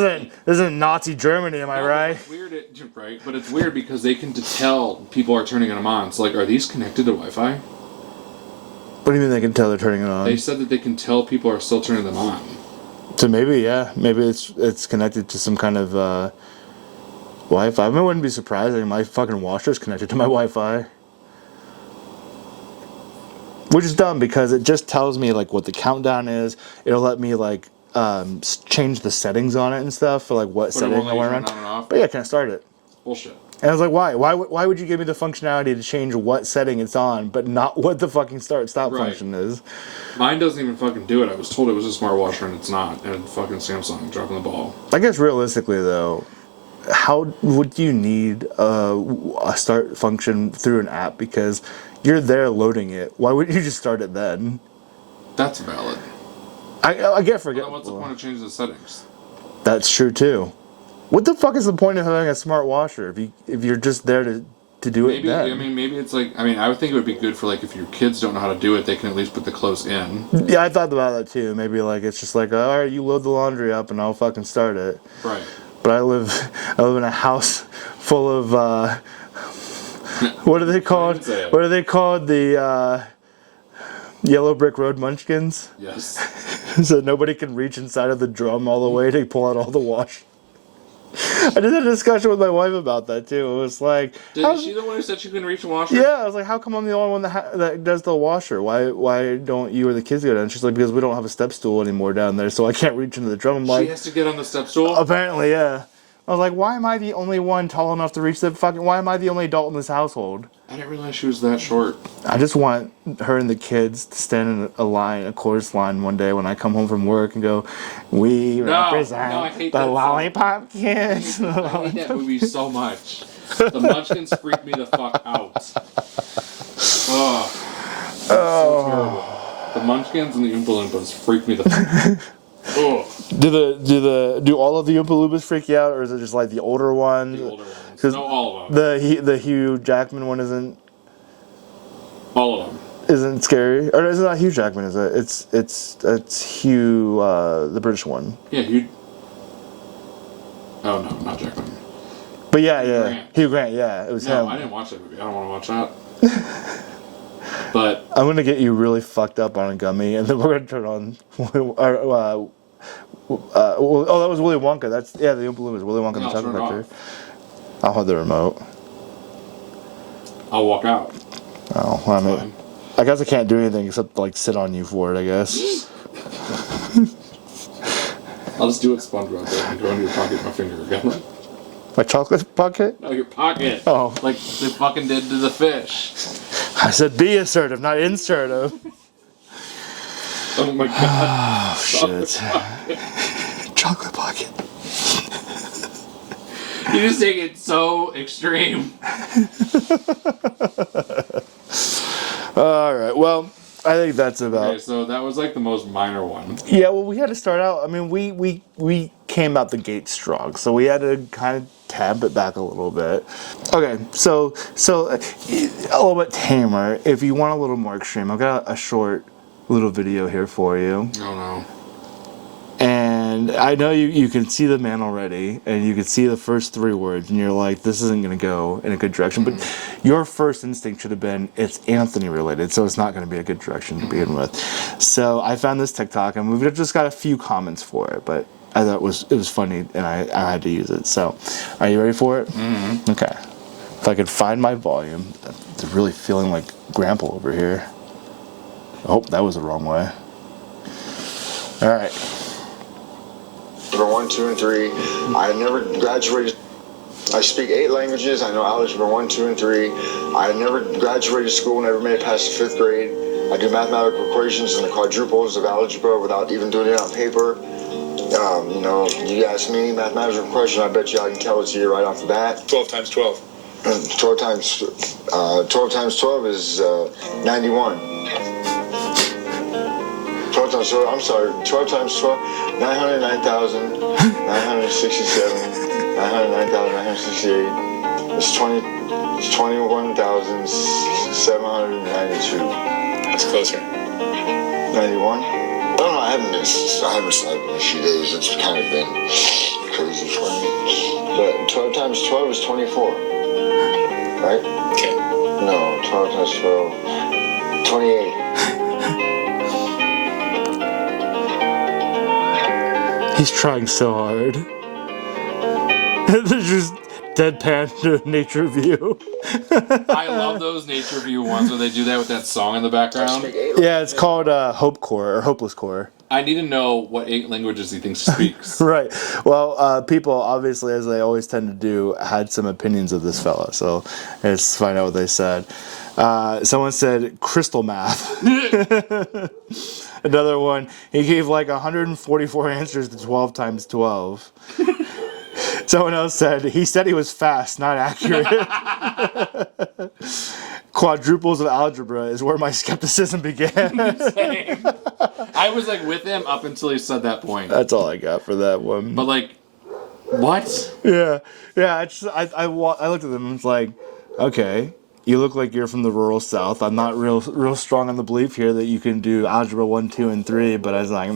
isn't Nazi Germany, am I right? It's weird, right? But it's weird because they can tell people are turning them on. So, like, are these connected to Wi-Fi? What do you mean they can tell they're turning it on? They said that they can tell people are still turning them on. So maybe, yeah, maybe it's connected to some kind of Wi-Fi. I mean, it wouldn't be surprising. My fucking washer's connected to my Wi-Fi. Which is dumb because it just tells me, like, what the countdown is. It'll let me, like, change the settings on it and stuff for, like, what setting I want to run. But yeah, can I start it? Bullshit. And I was like, why? Why would you give me the functionality to change what setting it's on, but not what the fucking start-stop function is? Mine doesn't even fucking do it. I was told it was a smart washer and it's not. And fucking Samsung dropping the ball. I guess realistically, though, how would you need a start function through an app? Because you're there loading it. Why wouldn't you just start it then? That's valid. I get forget. Well, what's the point of changing the settings? That's true too. What the fuck is the point of having a smart washer if you're just there to do it then? I mean, maybe it's like... I mean, I would think it would be good for, like, if your kids don't know how to do it, they can at least put the clothes in. Yeah, I thought about that too. Maybe, like, it's just like, all right, you load the laundry up and I'll fucking start it. Right. But I live in a house full of what are they called? What are they called? The yellow brick road munchkins. Yes. So nobody can reach inside of the drum all the way to pull out all the wash. I did a discussion with my wife about that too. It was like, is she the one who said she couldn't reach the washer? yeah, I was like, how come I'm the only one that does the washer? Why don't you or the kids go down? She's like, because we don't have a step stool anymore down there, so I can't reach into the drum. I'm like, she has to get on the step stool? Apparently, yeah. I was like, why am I the only one tall enough to reach the fucking... Why am I the only adult in this household? I didn't realize she was that short. I just want her and the kids to stand in a chorus line one day when I come home from work and go, we represent the Lollipop Kids. I hate that movie so much. The Munchkins freak me the fuck out. Oh. So terrible. The Munchkins and the Oompa Loompas freak me the fuck out. Oh. Do all of the Oompa Loompas freak you out, or is it just like the older ones? The older ones. No, all of them. The Hugh Jackman one isn't. All of them. Isn't scary, or is it not Hugh Jackman? Is it? It's Hugh, the British one. Yeah, Hugh. Oh no, not Jackman. But yeah, Hugh Grant. Yeah, it was him. No, I didn't watch that movie. I don't want to watch that. But I'm gonna get you really fucked up on a gummy, and then we're gonna turn on. Oh, that was Willy Wonka. That's the Oompa Loompas. Willy Wonka and the Chocolate Factory. I'll have the remote. I'll walk out. Oh, well, I mean, I guess I can't do anything except like sit on you for it. I guess. I'll just do what SpongeBob did and go into your pocket with my finger again. My chocolate pocket? No, your pocket. Oh, like they fucking did to the fish. I said be assertive, not insertive. Oh my god. Oh shit. Chocolate pocket. You just take it so extreme. All right. Well, I think that's about. Okay, so that was like the most minor one. Yeah, well, we had to start out. I mean, we came out the gate strong, so we had to kind of tamp it back a little bit. Okay, so a little bit tamer. If you want a little more extreme, I've got a short little video here for you. Oh no. And I know you can see the man already, and you can see the first 3 words, and you're like, this isn't going to go in a good direction. But your first instinct should have been, it's Anthony related, so it's not going to be a good direction to begin with. So I found this TikTok, and we've just got a few comments for it, but I thought it was funny, and I had to use it. So, are you ready for it? Mm-hmm. Okay. If I could find my volume, I'm really feeling like Grandpa over here. Oh, that was the wrong way. All right. Number 1, 2, and 3. I never graduated. I speak 8 languages. I know algebra 1, 2, and 3. I never graduated school, never made it past the 5th grade. I do mathematical equations and the quadruples of algebra without even doing it on paper. You know, you ask me a mathematical question, I bet you I can tell it to you right off the bat. 12 times 12. 12 times 12 is 91. 12 times 12, I'm sorry, 12 times 12, 909,967, 909,968. It's 21,792. That's closer. 91? I don't know, I haven't slept in a few days. It's kind of been crazy for me. But 12 times 12 is 24. Right? Okay. No, 12 times 12, 28. He's trying so hard. There's just deadpan to nature view. I love those nature view ones where they do that with that song in the background. Yeah, it's called Hope Core or Hopeless Core. I need to know what 8 languages he thinks he speaks. Right. Well, people obviously, as they always tend to do, had some opinions of this fella. So let's find out what they said. Someone said crystal math. Another one, he gave like 144 answers to 12 times 12. Someone else said he was fast, not accurate. Quadruples of algebra is where my skepticism began. Same. I was like with him up until he said that point. That's all I got for that one. But like, what? Yeah. I looked at them and was like, okay, you look like you're from the rural South. I'm not real strong on the belief here that you can do algebra 1, 2, and 3. But I was like,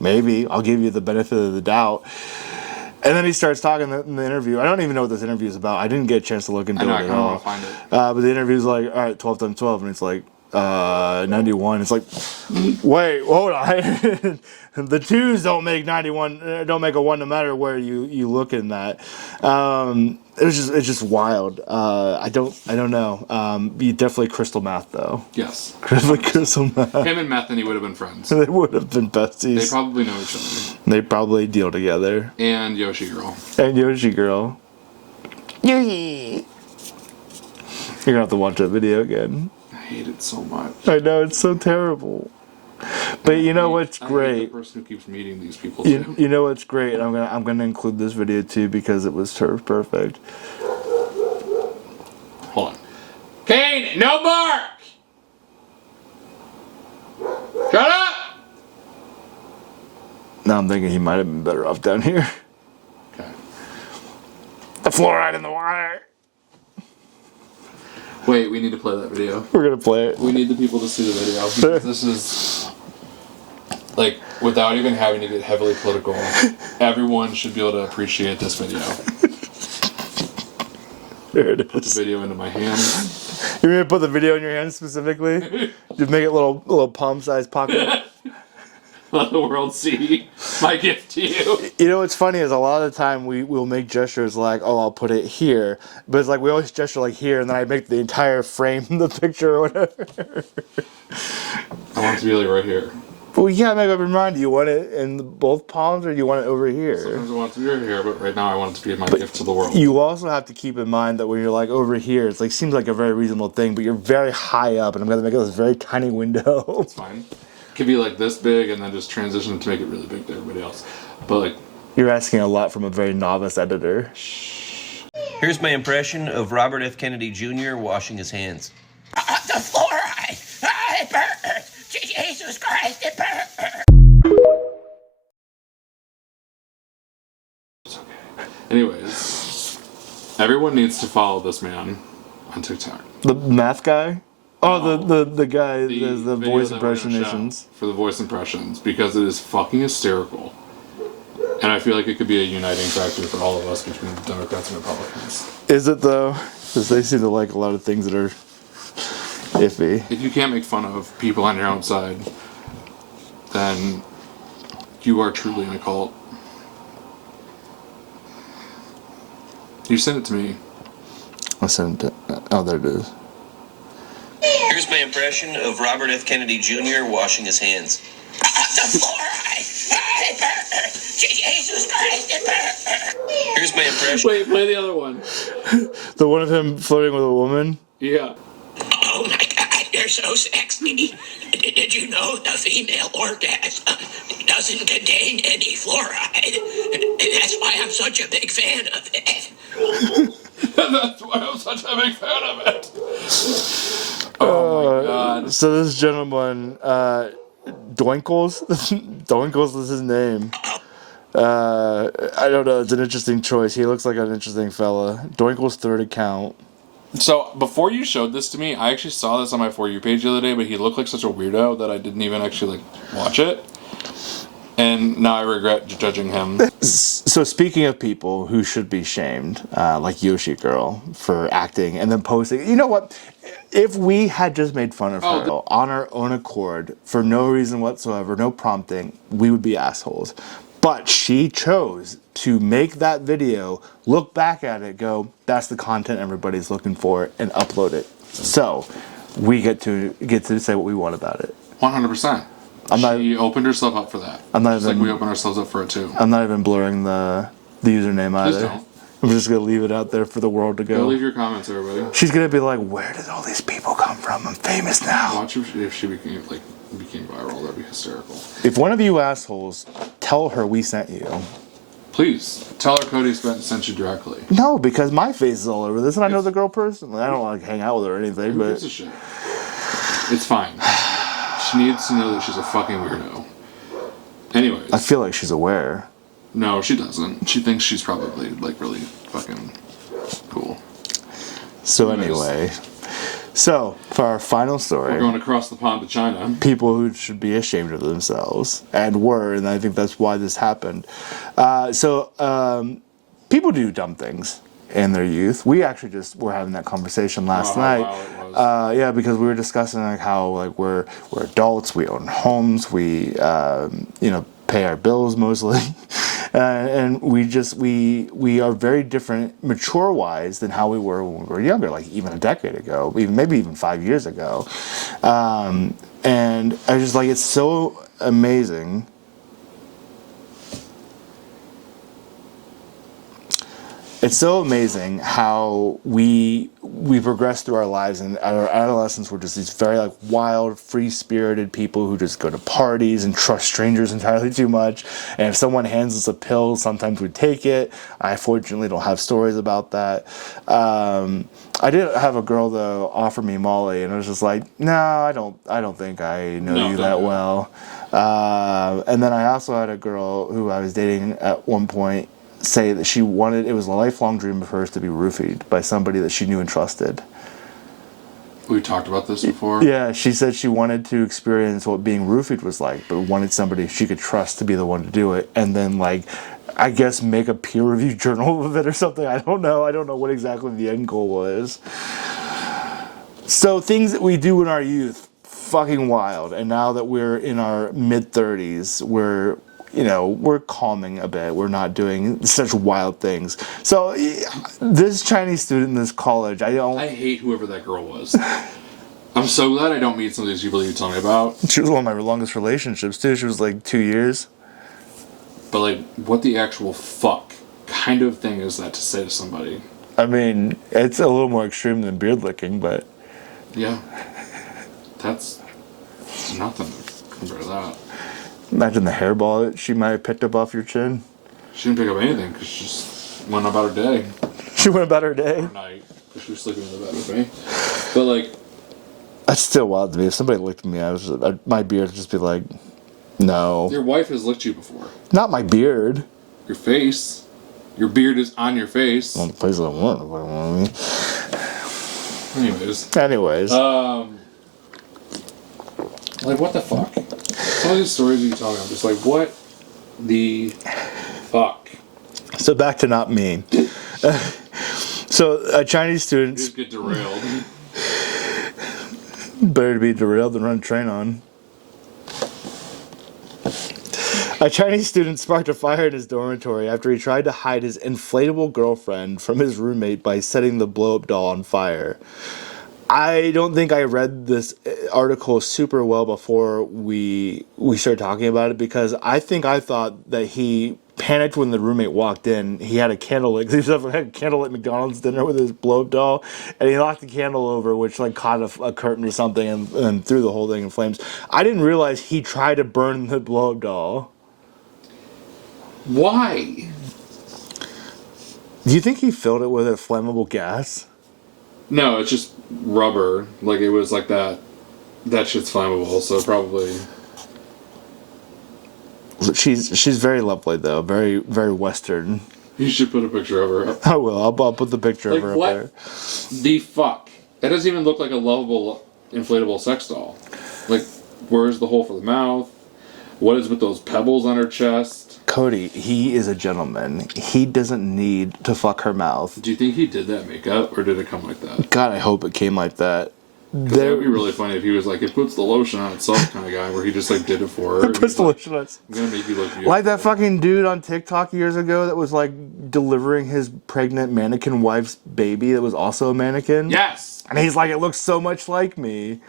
maybe I'll give you the benefit of the doubt. And then he starts talking in the interview. I don't even know what this interview is about. I didn't get a chance to look into it at all. I find it. But the interview's like, all right, 12 times 12, and it's like 91. It's like, wait, hold on. The 2s don't make 91. Don't make a 1 no matter where you look in that. It's just wild. I don't know. You definitely crystal math though. Yes. Definitely crystal math. Him and Meth and he would have been friends. They would have been besties. They probably know each other. They probably deal together. And Yoshi Girl. And Yoshi Girl. Yoshi. You're gonna have to watch that video again. I hate it so much. I know, it's so terrible. But you know what's I hate great? the person who keeps meeting these people too. You know what's great? And I'm gonna include this video too because it was perfect. Hold on. Kane, no bark! Shut up! Now I'm thinking he might have been better off down here. Okay. The fluoride in the water. Wait, we need to play that video. We're gonna play it. We need the people to see the video because this is like without even having to get heavily political. Everyone should be able to appreciate this video. There it Put the is. video into my hands. You're gonna put the video in your hand specifically? Just make it little palm-sized pocket. Let the world see my gift to you. You know what's funny is a lot of the time we'll make gestures like, oh, I'll put it here. But it's like we always gesture like here, and then I make the entire frame the picture or whatever. I want it to be like right here. But we can't make up your mind. Do you want it in both palms or do you want it over here? Sometimes I want it to be right here, but right now I want it to be my gift to the world. You also have to keep in mind that when you're like over here, it's like seems like a very reasonable thing, but you're very high up, and I'm gonna make this very tiny window. It's fine. It could be like this big and then just transition to make it really big to everybody else. But like, You're asking a lot from a very novice editor. Here's my impression of Robert F. Kennedy Jr. washing his hands. The fluoride! It burns! Anyways, everyone needs to follow this man on TikTok. The math guy? Oh, the guy that does the video voice that we're gonna impersonations. show for the voice impressions, because it is fucking hysterical. And I feel like it could be a uniting factor for all of us between Democrats and Republicans. Is it though? Because they seem to like a lot of things that are iffy. If you can't make fun of people on your own side, then you are truly in a cult. You sent it to me. I sent it. Oh, there it is. Here's my impression of Robert F. Kennedy Jr. washing his hands. The fluoride! Jesus Christ! Here's my impression. Wait, play the other one. The one of him flirting with a woman? Yeah. Oh my God, you're so sexy. Did you know the female orgasm doesn't contain any fluoride? And that's why I'm such a big fan of it. That's why I'm such a big fan of it. Oh my God. So this gentleman, Doinkles? Doinkles is his name. I don't know, it's an interesting choice. He looks like an interesting fella. Doinkles' third account. So, before you showed this to me, I actually saw this on my For You page the other day, but he looked like such a weirdo that I didn't even actually, watch it. And now I regret judging him. So speaking of people who should be shamed, like Yoshi Girl, for acting and then posting, you know what? If we had just made fun of her on our own accord for no reason whatsoever, no prompting, we would be assholes. But she chose to make that video, look back at it, go, that's the content everybody's looking for, and upload it. So we get to say what we want about it. 100%. She opened herself up for that. Just like we open ourselves up for it too. I'm not even blurring the username either. Please don't. I'm just gonna leave it out there for the world to go. Leave your comments, everybody. She's gonna be like, where did all these people come from? I'm famous now. Watch if she became viral. That'd be hysterical. If one of you assholes tell her we sent you. Please tell her Cody sent you directly. No, because my face is all over this, and I know the girl personally. I don't like hang out with her or anything, Who but gives a shit? It's fine. She needs to know that she's a fucking weirdo. Anyways. I feel like she's aware. No, she doesn't. She thinks she's probably really fucking cool. So anyway, so for our final story, We're going across the pond to China. People who should be ashamed of themselves and were, and I think that's why this happened. People do dumb things in their youth. We actually just were having that conversation last night. Wow, Yeah, because we were discussing like how like we're adults, we own homes, we pay our bills mostly, and we are very different mature wise than how we were when we were younger, like even a decade ago, maybe even 5 years ago, and I just like it's so amazing. It's so amazing how we progress through our lives, and our adolescence we're just these very like wild, free-spirited people who just go to parties and trust strangers entirely too much. And if someone hands us a pill, sometimes we take it. I fortunately don't have stories about that. I did have a girl though offer me Molly, and I was just like, no, I don't think I know you that well. And then I also had a girl who I was dating at one point say that it was a lifelong dream of hers to be roofied by somebody that she knew and trusted. We talked about this before. Yeah, she said she wanted to experience what being roofied was like, but wanted somebody she could trust to be the one to do it, and then like, I guess make a peer-reviewed journal of it or something. I don't know what exactly the end goal was. So things that we do in our youth, fucking wild, and now that we're in our mid-30s, we're calming a bit. We're not doing such wild things. So this Chinese student in this college, I hate whoever that girl was. I'm so glad I don't meet some of these people you tell me about. She was one of my longest relationships too. She was like 2 years. But like, what the actual fuck kind of thing is that to say to somebody? I mean, it's a little more extreme than beard licking, but yeah, that's nothing compared to that. Imagine the hairball that she might have picked up off your chin. She didn't pick up anything because she just went about her day. She went about her day? Or night, because she was sleeping in the bed with me. But like... That's still wild to me. If somebody licked me, my beard would just be like, no. Your wife has licked you before. Not my beard. Your face. Your beard is on your face. Well, the place I want. Anyways. Like, what the fuck? Some of these stories you tell me, I'm just like, what the fuck? So back to not me. So a Chinese student. Just get derailed. Better to be derailed than run a train on. A Chinese student sparked a fire in his dormitory after he tried to hide his inflatable girlfriend from his roommate by setting the blow-up doll on fire. I don't think I read this article super well before we started talking about it, because I thought that he panicked when the roommate walked in. He had a candlelit. He had a candlelit McDonald's dinner with his blow-up doll, and he knocked the candle over, which like caught a curtain or something and threw the whole thing in flames. I didn't realize he tried to burn the blow-up doll. Why? Do you think he filled it with a flammable gas? No, it's just rubber. Like, it was like that. That shit's flammable, so probably. She's very lovely though, very very Western. You should put a picture of her up. I will. I'll put the picture of her up there. The fuck? That doesn't even look like a lovable inflatable sex doll. Like, where's the hole for the mouth? What is with those pebbles on her chest? Cody, he is a gentleman. He doesn't need to fuck her mouth. Do you think he did that makeup, or did it come like that? God, I hope it came like that. That would be really funny if he was like, it puts the lotion on itself kind of guy, where he just like did it for her. Puts the lotion on. I'm gonna make you look beautiful. Like that fucking dude on TikTok years ago that was like delivering his pregnant mannequin wife's baby that was also a mannequin. Yes! And he's like, it looks so much like me.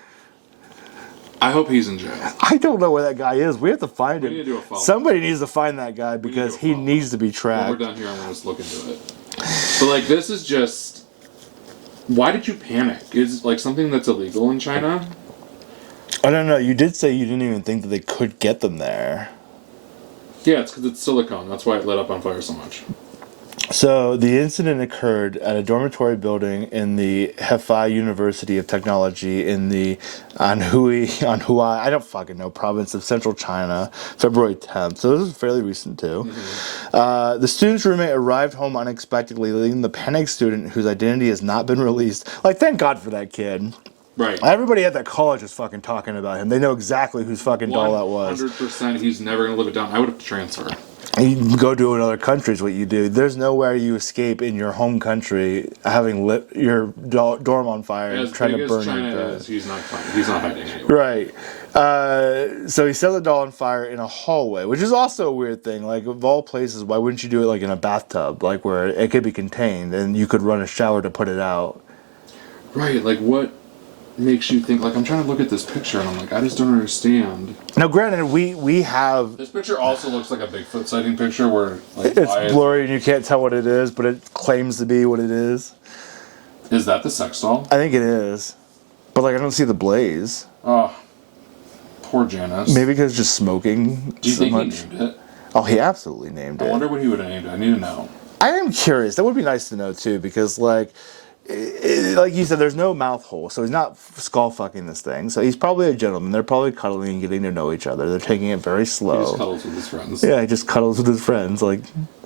I hope he's in jail. I don't know where that guy is. We have to find him. We need to do a follow-up. Somebody needs to find that guy because he needs to be When tracked. we're done here, I'm gonna just look into it. But like, this is just. Why did you panic? Is like something that's illegal in China? I don't know. You did say you didn't even think that they could get them there. Yeah, it's because it's silicone. That's why it lit up on fire so much. So the incident occurred at a dormitory building in the Hefei University of Technology in the Anhui, I don't fucking know, province of central China, February 10th. So this is fairly recent too. Mm-hmm. The student's roommate arrived home unexpectedly, leaving the panicked student, whose identity has not been released. Like, thank God for that kid. Right. Everybody at that college is fucking talking about him. They know exactly whose fucking doll that was. 100%. He's never gonna live it down. I would have to transfer. You can go to another country is what you do. There's nowhere you escape in your home country having lit your dorm on fire and trying to burn China it. is, he's not hiding anywhere. Right. So he set the doll on fire in a hallway, which is also a weird thing. Like, of all places, why wouldn't you do it like in a bathtub, like where it could be contained and you could run a shower to put it out? Right. Like, what makes you think? Like, I'm trying to look at this picture and I'm like, I just don't understand. Now, granted, we have. This picture also looks like a Bigfoot sighting picture where like It's blurry and you can't tell what it is, but it claims to be what it is. Is that the sex doll? I think it is, but like I don't see the blaze. Oh, poor Janice. Maybe because just smoking. Do you so think much. he named it? Oh, he absolutely named I it. wonder what he would have named it. I need to know. I am curious. That would be nice to know too, because like you said, there's no mouth hole, so he's not skull fucking this thing. So he's probably a gentleman. They're probably cuddling and getting to know each other. They're taking it very slow. He just cuddles with his friends. Yeah, he just cuddles with his friends, like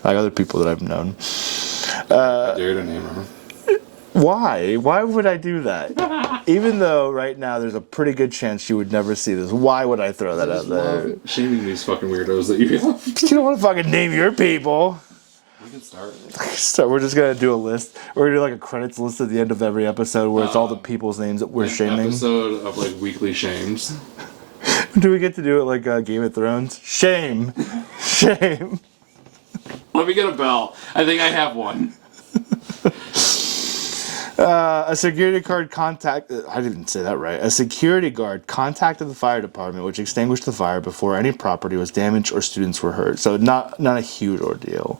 other people that I've known. I dare to name him. Why? Why would I do that? Even though right now there's a pretty good chance you would never see this. Why would I throw that out there? Shaming these fucking weirdos that you have. You don't want to fucking name your people. We can start. So we're just gonna do a list. We're gonna do like a credits list at the end of every episode where it's all the people's names that we're shaming. Episode of like weekly shames. Do we get to do it like Game of Thrones? Shame, shame. Let me get a bell. I think I have one. A security guard I didn't say that right. A security guard contacted the fire department, which extinguished the fire before any property was damaged or students were hurt. So not a huge ordeal.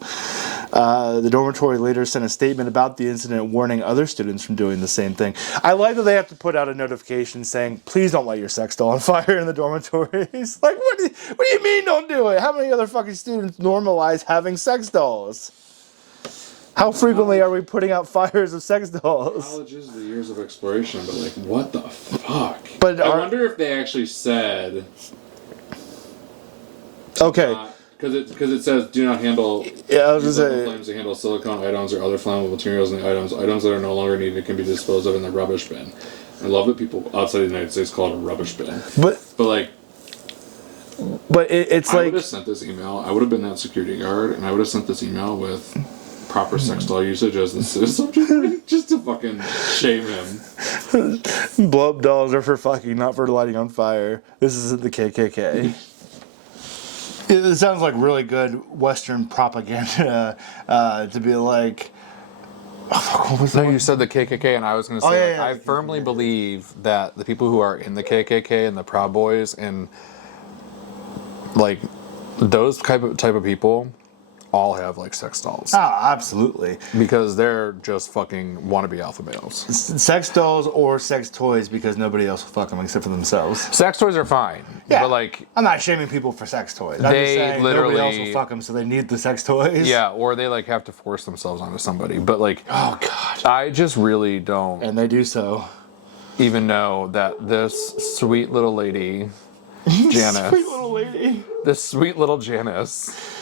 The dormitory later sent a statement about the incident, warning other students from doing the same thing. I like that they have to put out a notification saying, "Please don't light your sex doll on fire in the dormitories." Like, what do you mean don't do it? How many other fucking students normalize having sex dolls? How frequently are we putting out fires of sex dolls? College is the years of exploration, but like, what the fuck? But I wonder if they actually said. Okay. Because it says do not handle. Yeah, I was use gonna open say. flames to handle silicone items or other flammable materials in the items. Items that are no longer needed can be disposed of in the rubbish bin. I love that people outside the United States call it a rubbish bin. But like, it's I like. would have sent this email. I would have been that security guard, and I would have sent this email with proper sex doll usage as the subject, just to fucking shame him. Blow up dolls are for fucking, not for lighting on fire. This isn't the KKK. It sounds like really good Western propaganda to be like. What was No, that? you said the KKK, and I was going to say, yeah, like, yeah, I firmly believe that the people who are in the KKK and the Proud Boys and like those type of people all have like sex dolls Oh, absolutely. because they're just fucking wannabe alpha males. Sex dolls or sex toys because nobody else will fuck them except for themselves. Sex toys are fine, Yeah, but like, I'm not shaming people for sex toys. I'm They just saying literally- nobody else will fuck them, so they need the sex toys. yeah, or they like have to force themselves onto somebody. But like, Oh God. I just really don't And they do so. even know that this sweet little lady, Janice, Sweet little lady. this sweet little Janice,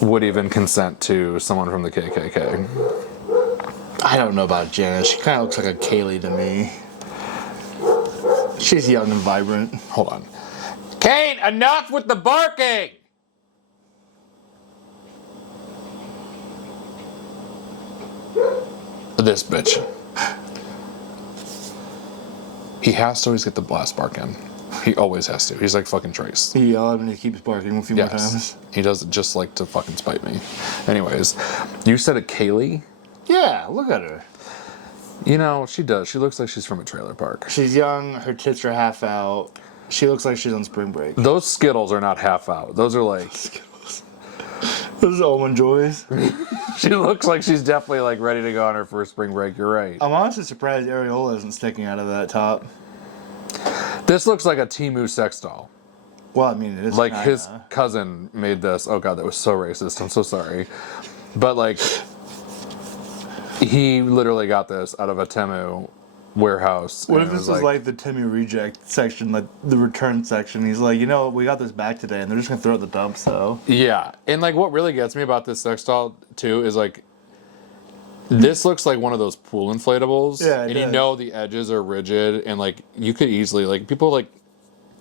would even consent to someone from the KKK. I don't know about Janice. She kind of looks like a Kaylee to me. She's young and vibrant. Hold on. Kate, enough with the barking! This bitch. He has to always get the blast bark in. He always has to. He's like fucking Trace. He yelled and he keeps barking a few more Yes. times. He does it just like to fucking spite me. Anyways, you said a Kaylee? Yeah, look at her. You know, she does. She looks like she's from a trailer park. She's young. Her tits are half out. She looks like she's on spring break. Those Skittles are not half out. Those are like... Those are almond joys. She looks like she's definitely like ready to go on her first spring break. You're right. I'm honestly surprised Areola isn't sticking out of that top. This looks like a Temu sex doll. Well, I mean, it is Like kinda. his cousin made this. Oh god, that was so racist. I'm so sorry. But like, he literally got this out of a Temu warehouse. What and if it this was like the Timmy reject section, like the return section? He's like, you know, we got this back today, and they're just gonna throw it in the dump. So Yeah, and like what really gets me about this sex doll too is like, this looks like one of those pool inflatables. Yeah, it and you does. know the edges are rigid, and like you could easily like people like,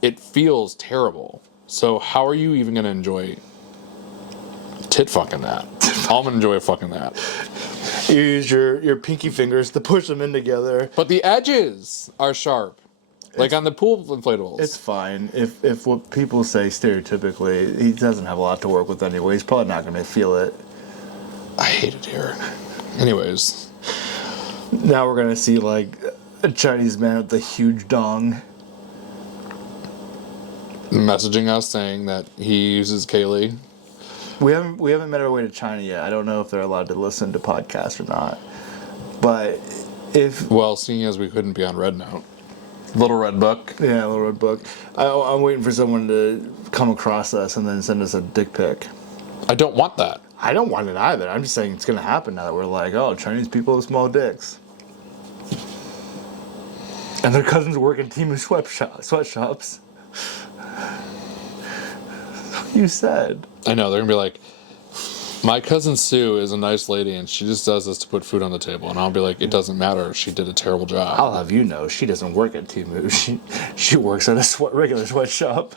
it feels terrible. So how are you even gonna enjoy tit fucking that? I'm gonna enjoy fucking that. you use your pinky fingers to push them in together. But the edges are sharp, like on the pool inflatables. It's fine if what people say stereotypically, he doesn't have a lot to work with anyway. He's probably not gonna feel it. I hate it here. Anyways, Now we're gonna see like a Chinese man with a huge dong. messaging us saying that he uses Kaylee. We haven't made our way to China yet. I don't know if they're allowed to listen to podcasts or not. But if Well, seeing as we couldn't be on Red Note. Little Red Book. yeah, Little Red Book. I'm waiting for someone to come across us and then send us a dick pic. I don't want that. I don't want it either. I'm just saying it's gonna happen now that we're like, oh, Chinese people have small dicks. And their cousins work in Temu sweatshops. That's what you said. I know, they're going to be like, my cousin Sue is a nice lady and she just does this to put food on the table. And I'll be like, it doesn't matter. She did a terrible job. I'll have you know, she doesn't work at Temu. She works at a regular sweatshop.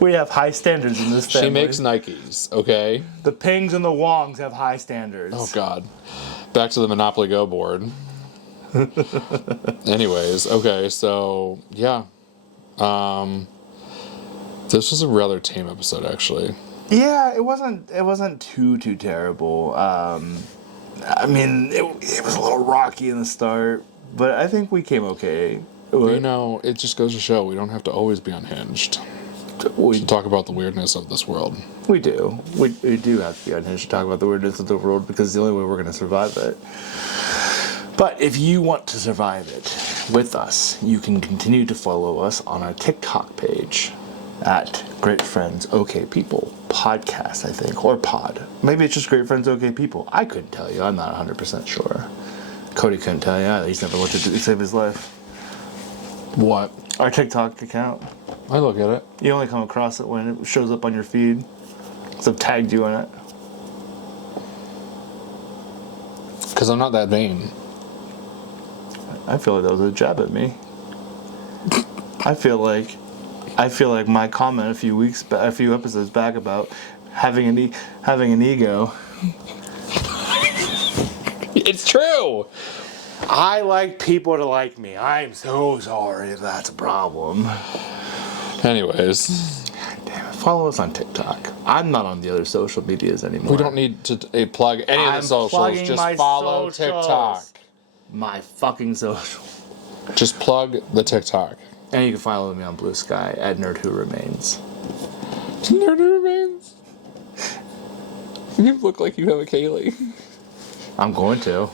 We have high standards in this family. She makes Nikes, okay? The Pings and the Wongs have high standards. Oh, God. Back to the Monopoly Go board. Anyways, okay, so, yeah. This was a rather tame episode, actually. Yeah, it wasn't too terrible. I mean, it was a little rocky in the start, but I think we came okay. You know, it just goes to show we don't have to always be unhinged We to talk about the weirdness of this world. we do. We do have to be unhinged to talk about the weirdness of the world because it's the only way we're going to survive it. But if you want to survive it with us, you can continue to follow us on our TikTok page at Great Friends OK People Podcast, I think, or Pod. Maybe it's just Great Friends OK People. I couldn't tell you. I'm not 100% sure. Cody couldn't tell you either. He's never looked at it to save his life. What? Our TikTok account. I look at it. You only come across it when it shows up on your feed. So I've tagged you in it. Because I'm not that vain. I feel like that was a jab at me. I feel like my comment a few episodes back about having an ego. It's true. I like people to like me. I'm so sorry if that's a problem. Anyways. Damn it, follow us on TikTok. I'm not on the other social medias anymore. We don't need to plug any of the socials. Plugging Just my follow socials. TikTok. My fucking social. Just plug the TikTok. And you can follow me on Blue Sky at Nerd Who Remains. Nerd Who Remains. You look like you have a Kaylee. I'm going to.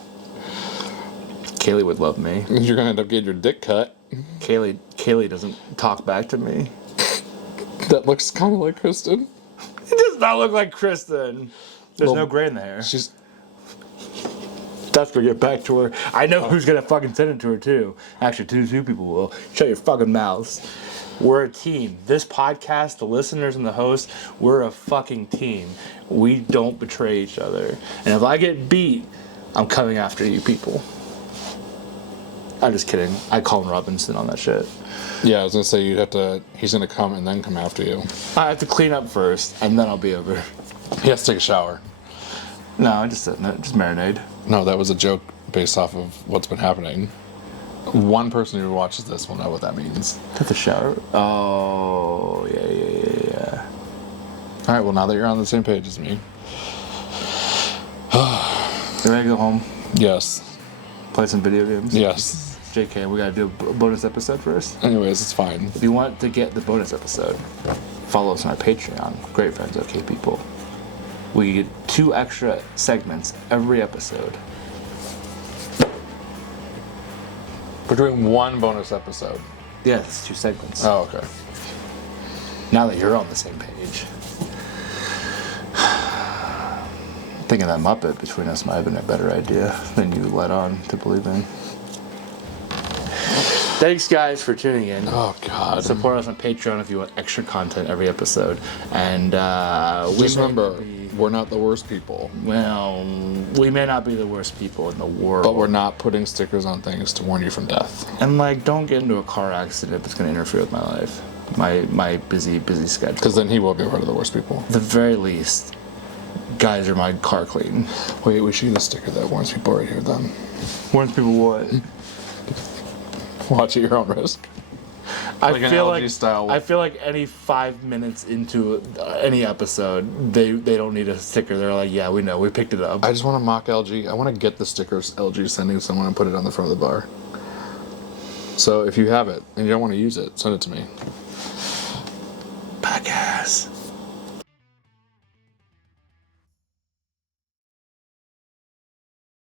Kaylee would love me. You're gonna end up getting your dick cut. Kaylee doesn't talk back to me. That looks kind of like Kristen. It does not look like Kristen. There's no gray in the hair. She's. That's gonna get back to her. I know who's gonna fucking send it to her too. Actually, two people will. Shut your fucking mouths. We're a team. This podcast, the listeners and the host, we're a fucking team. We don't betray each other. And if I get beat, I'm coming after you people. I'm just kidding. I call him Robinson on that shit. Yeah, I was gonna say you'd have to. He's gonna come and then come after you. I have to clean up first, and then I'll be over. He has to take a shower. No, I just marinade. No, that was a joke based off of what's been happening. One person who watches this will know what that means. Have to shower. Oh, yeah. All right. Well, now that you're on the same page as me. You ready to go home? Yes. Play some video games? Yes. JK, we gotta do a bonus episode first. Anyways, it's fine. If you want to get the bonus episode, follow us on our Patreon. Great Friends, Okay People. We get 2 extra segments every episode. We're doing one bonus episode. Yeah, it's 2 segments. Oh, okay. Now that you're on the same page. Thinking that Muppet between us might have been a better idea than you let on to believe in. Thanks, guys, for tuning in. Oh, God. Support us on Patreon if you want extra content every episode. And just remember, we're not the worst people. Well, we may not be the worst people in the world. But we're not putting stickers on things to warn you from death. And, don't get into a car accident that's going to interfere with my life. My busy schedule. Because then he will get rid of the worst people. At the very least, guys are my car clean. Wait, we should get a sticker that warns people right here then. Warns people what? Watch at your own risk. I feel like any 5 minutes into any episode, they don't need a sticker. They're like, yeah, we know, we picked it up. I just want to mock LG. I want to get the stickers LG is sending someone and put it on the front of the bar. So if you have it and you don't want to use it, send it to me. Podcast.